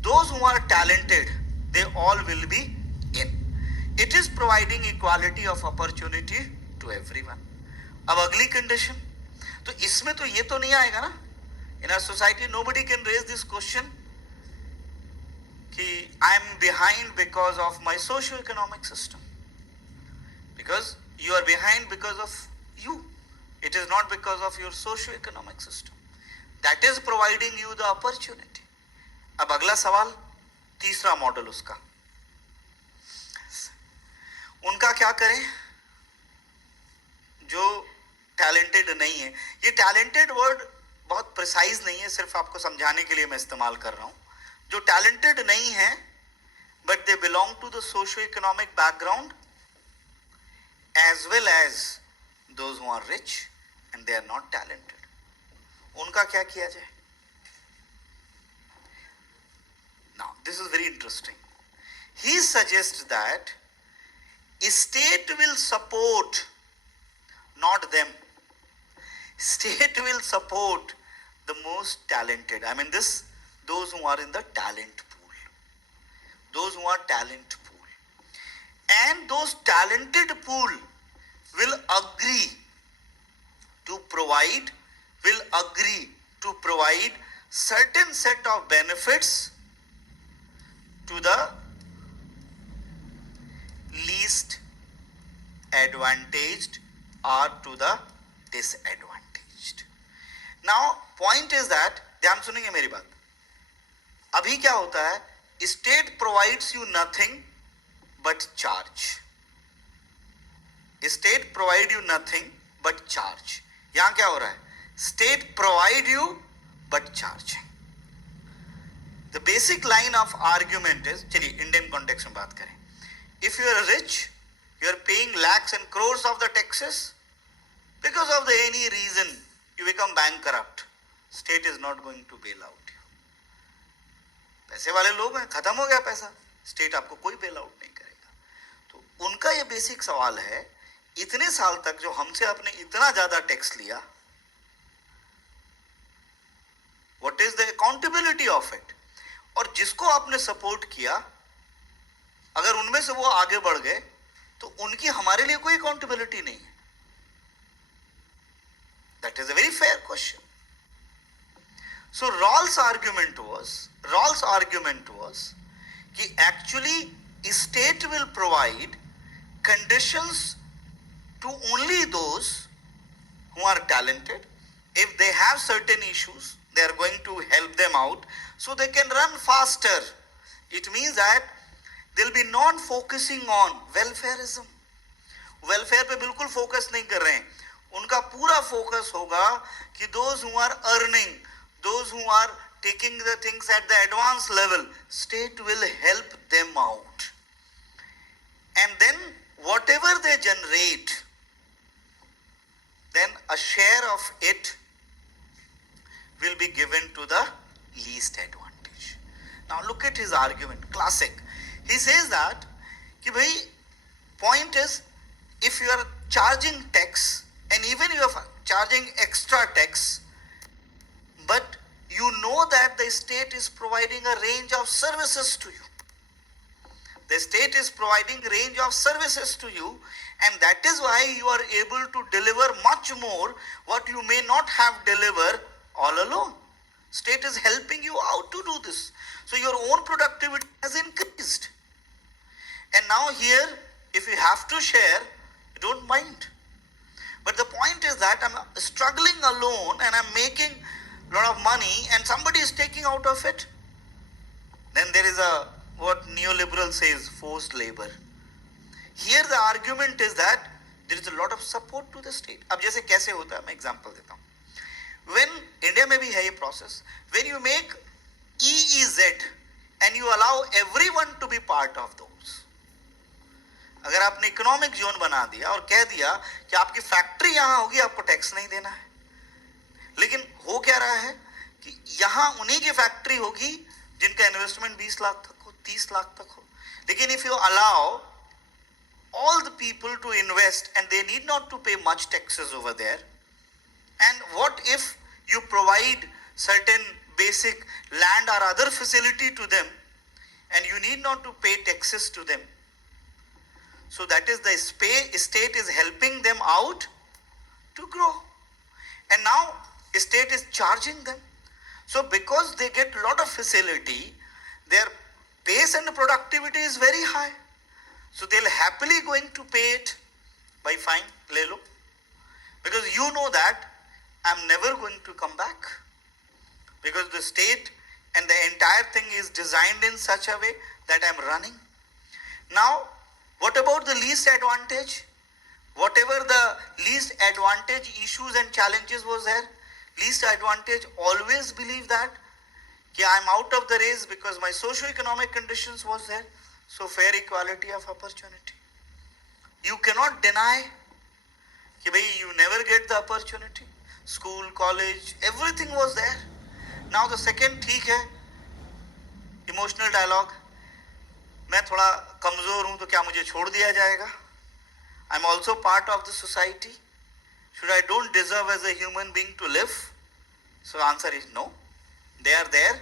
those who are talented, they all will be in. It is providing equality of opportunity to everyone. अब अगली condition, तो इसमें तो ये तो नहीं आएगा ना. In our society, nobody can raise this question कि I am behind because of my socio-economic system. Because you are behind because of you. It is not because of your socio-economic system. That is providing you the opportunity. अब अगला सवाल, तीसरा model उसका, उनका क्या करें जो टैलेंटेड नहीं है. ये टैलेंटेड वर्ड बहुत प्रिसाइज नहीं है, सिर्फ आपको समझाने के लिए मैं इस्तेमाल कर रहा हूं. जो टैलेंटेड नहीं है but they belong to the socio economic background as well as those who are rich and they are not talented, उनका क्या किया जाए? Now this is very interesting. He suggests that state will support not them. State will support the most talented. I mean those who are in the talent pool. Those who are talent pool. And those talented pool will agree to provide certain set of benefits to the least advantaged or to the disadvantaged. Now point is that, ध्यान सुनेंगे मेरी बात, अभी क्या होता है, state provides you nothing but charge. State provide you nothing but charge. यहां क्या हो रहा है, state provide you but charge. The basic line of argument is, चलिए इंडियन कॉन्टेक्स्ट में बात करें, if you are rich, you are paying lakhs and crores of the taxes, because of the any reason you become bankrupt, state is not going to bail out you. पैसे वाले लोग हैं, खत्म हो गया पैसा, स्टेट आपको कोई बेल आउट नहीं करेगा. तो उनका ये बेसिक सवाल है, इतने साल तक जो हमसे आपने इतना ज्यादा टैक्स लिया, what is the accountability of it? और जिसको आपने सपोर्ट किया, अगर उनमें से वो आगे बढ़ गए तो उनकी हमारे लिए कोई अकाउंटेबिलिटी नहीं है. That is a very fair question. So Rawls argument was कि actually state will provide conditions to only those who are talented. If they have certain issues, they are going to help them out so they can run faster. It means that they'll be not focusing on welfareism. Welfare पे बिल्कुल focus नहीं कर रहे हैं. उनका पूरा focus होगा कि those who are earning, those who are taking the things at the advanced level, state will help them out. And then whatever they generate, then a share of it will be given to the least advantage. Now look at his argument, classic. He says that कि भाई point is, if you are charging tax and even you are charging extra tax, but you know that the state is providing a range of services to you. The state is providing range of services to you, and that is why you are able to deliver much more what you may not have delivered all alone. State is helping you out to do this. So your own productivity has increased. And now here, if you have to share, you don't mind. But the point is that I'm struggling alone and I'm making a lot of money and somebody is taking out of it. Then there is a, what neoliberal says, forced labor. Here the argument is that there is a lot of support to the state. अब जैसे कैसे होता है, मैं example देता हूँ. When India में भी है ये process, when you make EEZ and you allow everyone to be part of those. अगर आपने इकोनॉमिक जोन बना दिया और कह दिया कि आपकी फैक्ट्री यहाँ होगी, आपको टैक्स नहीं देना है, लेकिन हो क्या रहा है कि यहाँ उन्हीं की फैक्ट्री होगी जिनका इन्वेस्टमेंट 20 लाख तक हो, 30 लाख तक हो. लेकिन if you allow all the people to invest and they need not to pay much taxes over there, and what if you provide certain basic land or other facility to them and you need not to pay taxes to them? So that is the state is helping them out to grow. And now state is charging them. So because they get a lot of facility, their pace and productivity is very high. So they'll happily going to pay it by fine, le lo. Because you know that I'm never going to come back. Because the state and the entire thing is designed in such a way that I'm running. Now, what about the least advantage? Whatever the least advantage issues and challenges was there, least advantage always believe that I'm out of the race because my socio-economic conditions was there. So fair equality of opportunity. You cannot deny that you never get the opportunity. School, college, everything was there. Now the second ठीक है, emotional dialogue. मैं थोड़ा कमजोर हूँ तो क्या मुझे छोड़ दिया जाएगा? I'm also part of the society. Should I don't deserve as a human being to live? So answer is no. They are there.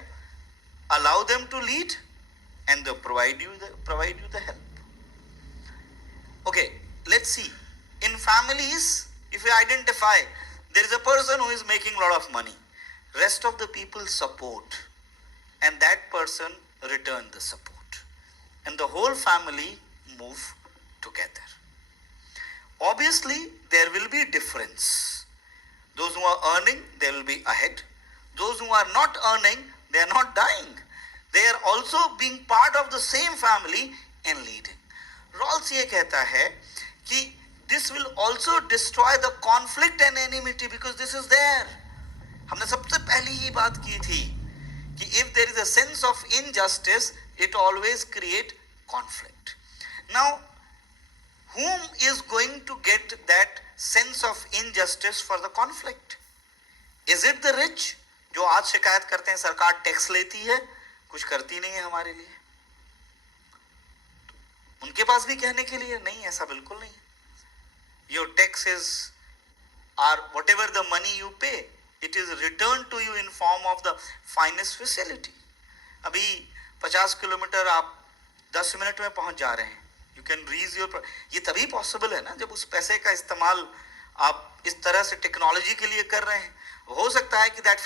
Allow them to lead, and they provide you the help. Okay, let's see. In families, if you identify there is a person who is making a lot of money, rest of the people support, and that person return the support, and the whole family move together. Obviously, there will be difference. Those who are earning, they will be ahead. Those who are not earning, they are not dying. They are also being part of the same family and leading. Rawls ये कहता है कि this will also destroy the conflict and enmity because this is there. हमने सबसे पहली ही बात की थी कि if there is a sense of injustice, it always create conflict. Now, whom is going to get that sense of injustice for the conflict? Is it the rich? जो आज शिकायत करते हैं सरकार टैक्स लेती है, कुछ करती नहीं है हमारे लिए. उनके पास भी कहने के लिए नहीं, ऐसा बिल्कुल नहीं. Your taxes are whatever the money you pay, it is returned to you in form of the finest facility. अभी 50 किलोमीटर आप 10 मिनट में पहुंच जा रहे हैं. You can reach your. ये तभी पॉसिबल है ना जब उस पैसे का इस्तेमाल आप इस तरह से टेक्नोलॉजी के लिए कर रहे हैं. हो सकता है कि that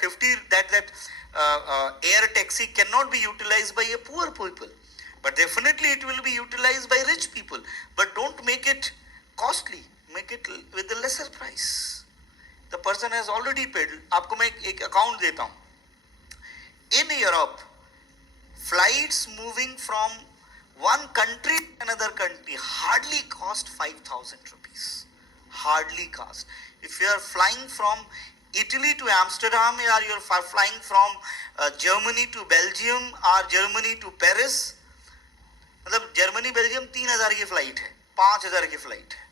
air taxi cannot be utilized by a poor people, but definitely it will be utilized by rich people. But don't make it costly, make it with a lesser price. The person has already paid. आपको मैं एक account देता हूँ. In Europe, flights moving from one country to another country hardly cost 5,000 rupees. Hardly cost. If you are flying from Italy to Amsterdam, or you are flying from Germany to Belgium or Germany to Paris, मतलब Germany Belgium 3,000 की flight है, 5,000 की flight है.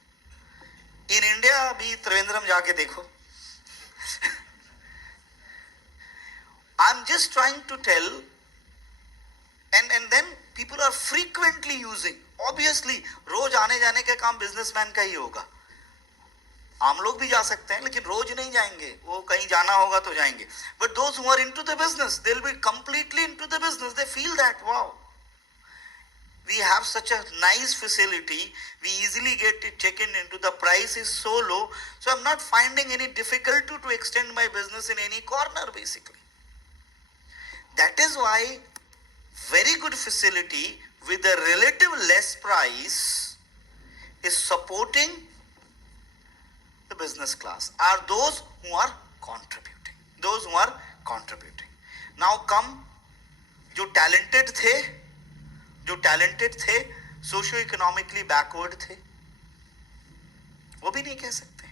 In India अभी त्रिवेंद्रम जाके देखो. I'm just trying to tell, and then people are frequently using. Obviously, रोज आने जाने का काम बिजनेसमैन का ही होगा. आम लोग भी जा सकते हैं लेकिन रोज नहीं जाएंगे, वो कहीं जाना होगा तो जाएंगे. But those who are into the business, they'll be completely into the business. They feel that, wow, we have such a nice facility, we easily get it taken into, the price is so low, so I'm not finding any difficulty to extend my business in any corner basically. That is why very good facility with a relative less price is supporting the business class, are those who are contributing. Those who are contributing. Now come, जो talented थे, socio-economically backward थे, वो भी नहीं कह सकते,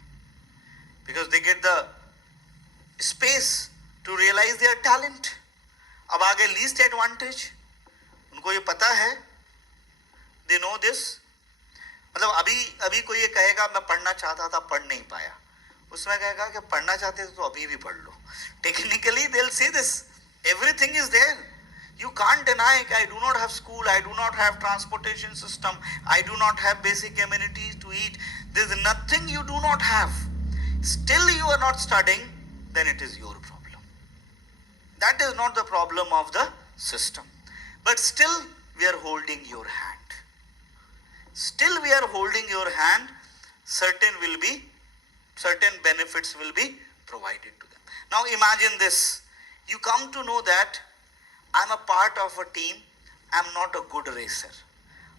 because they get the space to realize their talent. अब आगे least advantage, उनको ये पता है, they know this. मतलब अभी कोई ये कहेगा मैं पढ़ना चाहता था, पढ़ नहीं पाया, उसमें कहेगा कि पढ़ना चाहते थे तो अभी भी पढ़ लो. Technically they'll say this, everything is there. You can't deny I do not have school, I do not have transportation system, I do not have basic amenities to eat. There's nothing you do not have. Still you are not studying, then it is your problem. That is not the problem of the system. But still we are holding your hand. Still we are holding your hand. Certain benefits will be provided to them. Now imagine this. You come to know that I'm a part of a team. I'm not a good racer.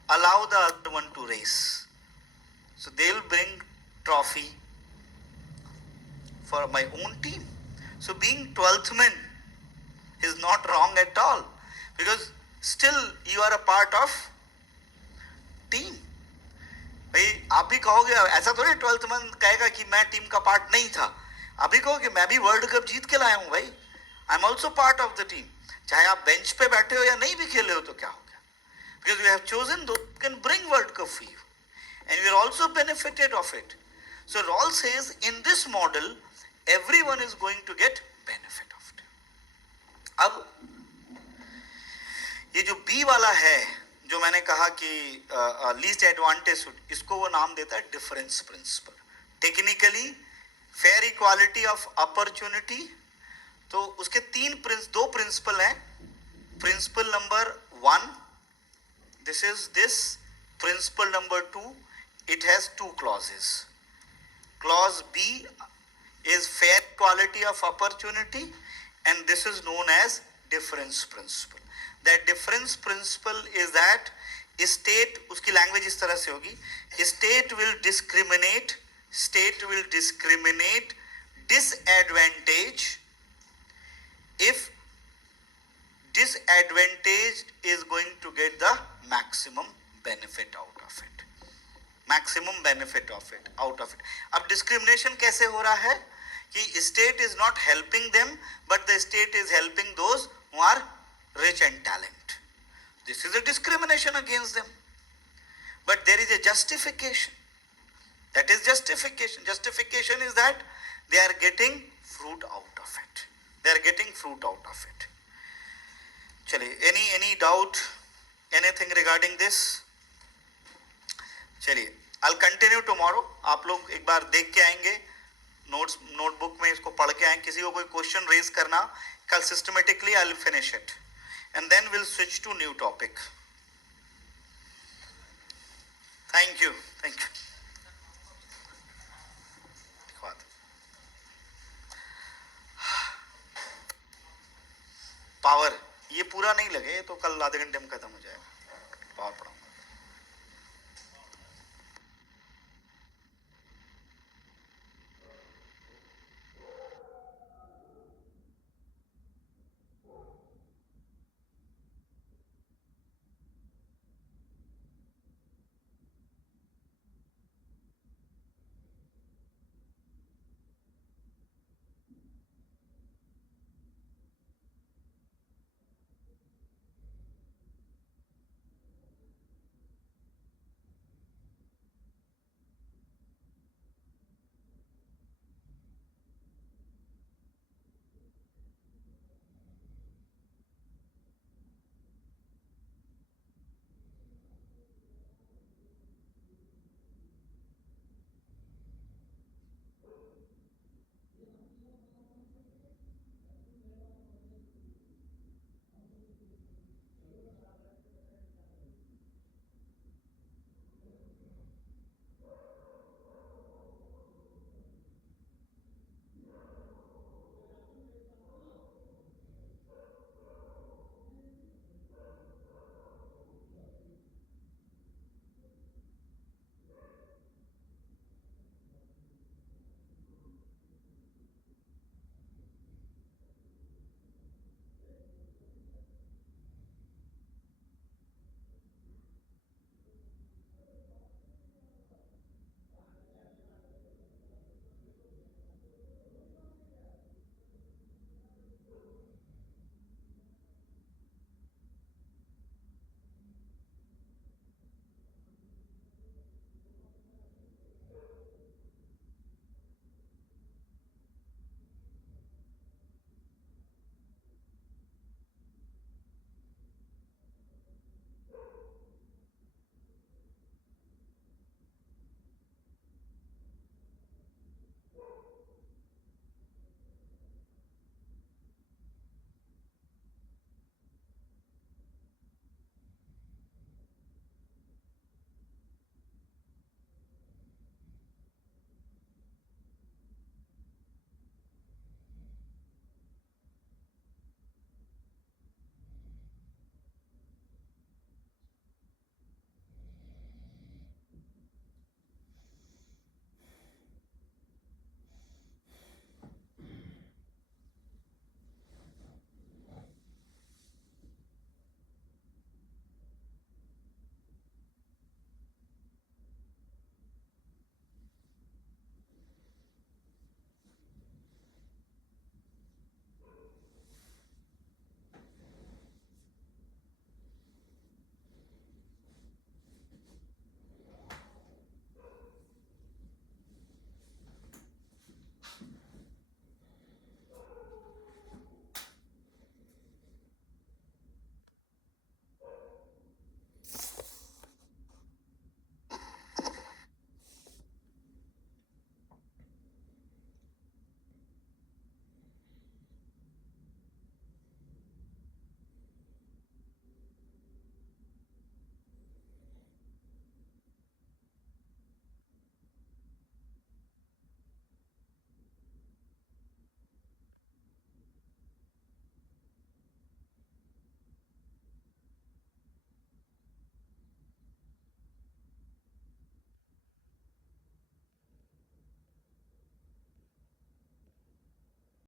Allow the other one to race. So they'll bring trophy for my own team. So being 12th man is not wrong at all, because still you are a part of team. भाई आप भी कहोगे, ऐसा थोड़ी 12th man कहेगा कि मैं team का पार्ट नहीं था. आप भी कहोगे मैं भी वर्ल्ड कप जीत के लाया हूं भाई, I am also part of the team. चाहे आप बेंच पे बैठे हो या नहीं भी खेले हो तो क्या हो गया, because you have chosen those who can bring World Cup for you, and you are also benefited of it. So Rawls says in this model everyone is going to get benefit of it. अब ये जो B वाला है, जो मैंने कहा कि least advantage, इसको वो नाम देता है difference principle. Technically fair equality of opportunity. तो उसके दो प्रिंसिपल हैं. Principle number 1, this is this. Principle number 2, it has 2 clauses. Clause B is fair equality of opportunity, and this is known as difference principle. That difference principle is that state, उसकी language इस तरह से होगी, state will discriminate disadvantage if disadvantaged is going to get the maximum benefit out of it. अब discrimination कैसे हो रहा है कि state is not helping them, but the state is helping those who are rich and talent. This is a discrimination against them. But there is a justification. That is justification. Justification is that they are getting fruit out of it. चलिए, any doubt, anything regarding this? चलिए, I'll continue tomorrow. आप लोग एक बार देख के आएंगे, notebook में इसको पढ़ के आएंगे. किसी को कोई क्वेश्चन रेज करना, कल systematically I'll finish it, and then we'll switch to new topic. Thank you. Power ये पूरा नहीं लगे तो कल आधे घंटे में खत्म हो जाएगा.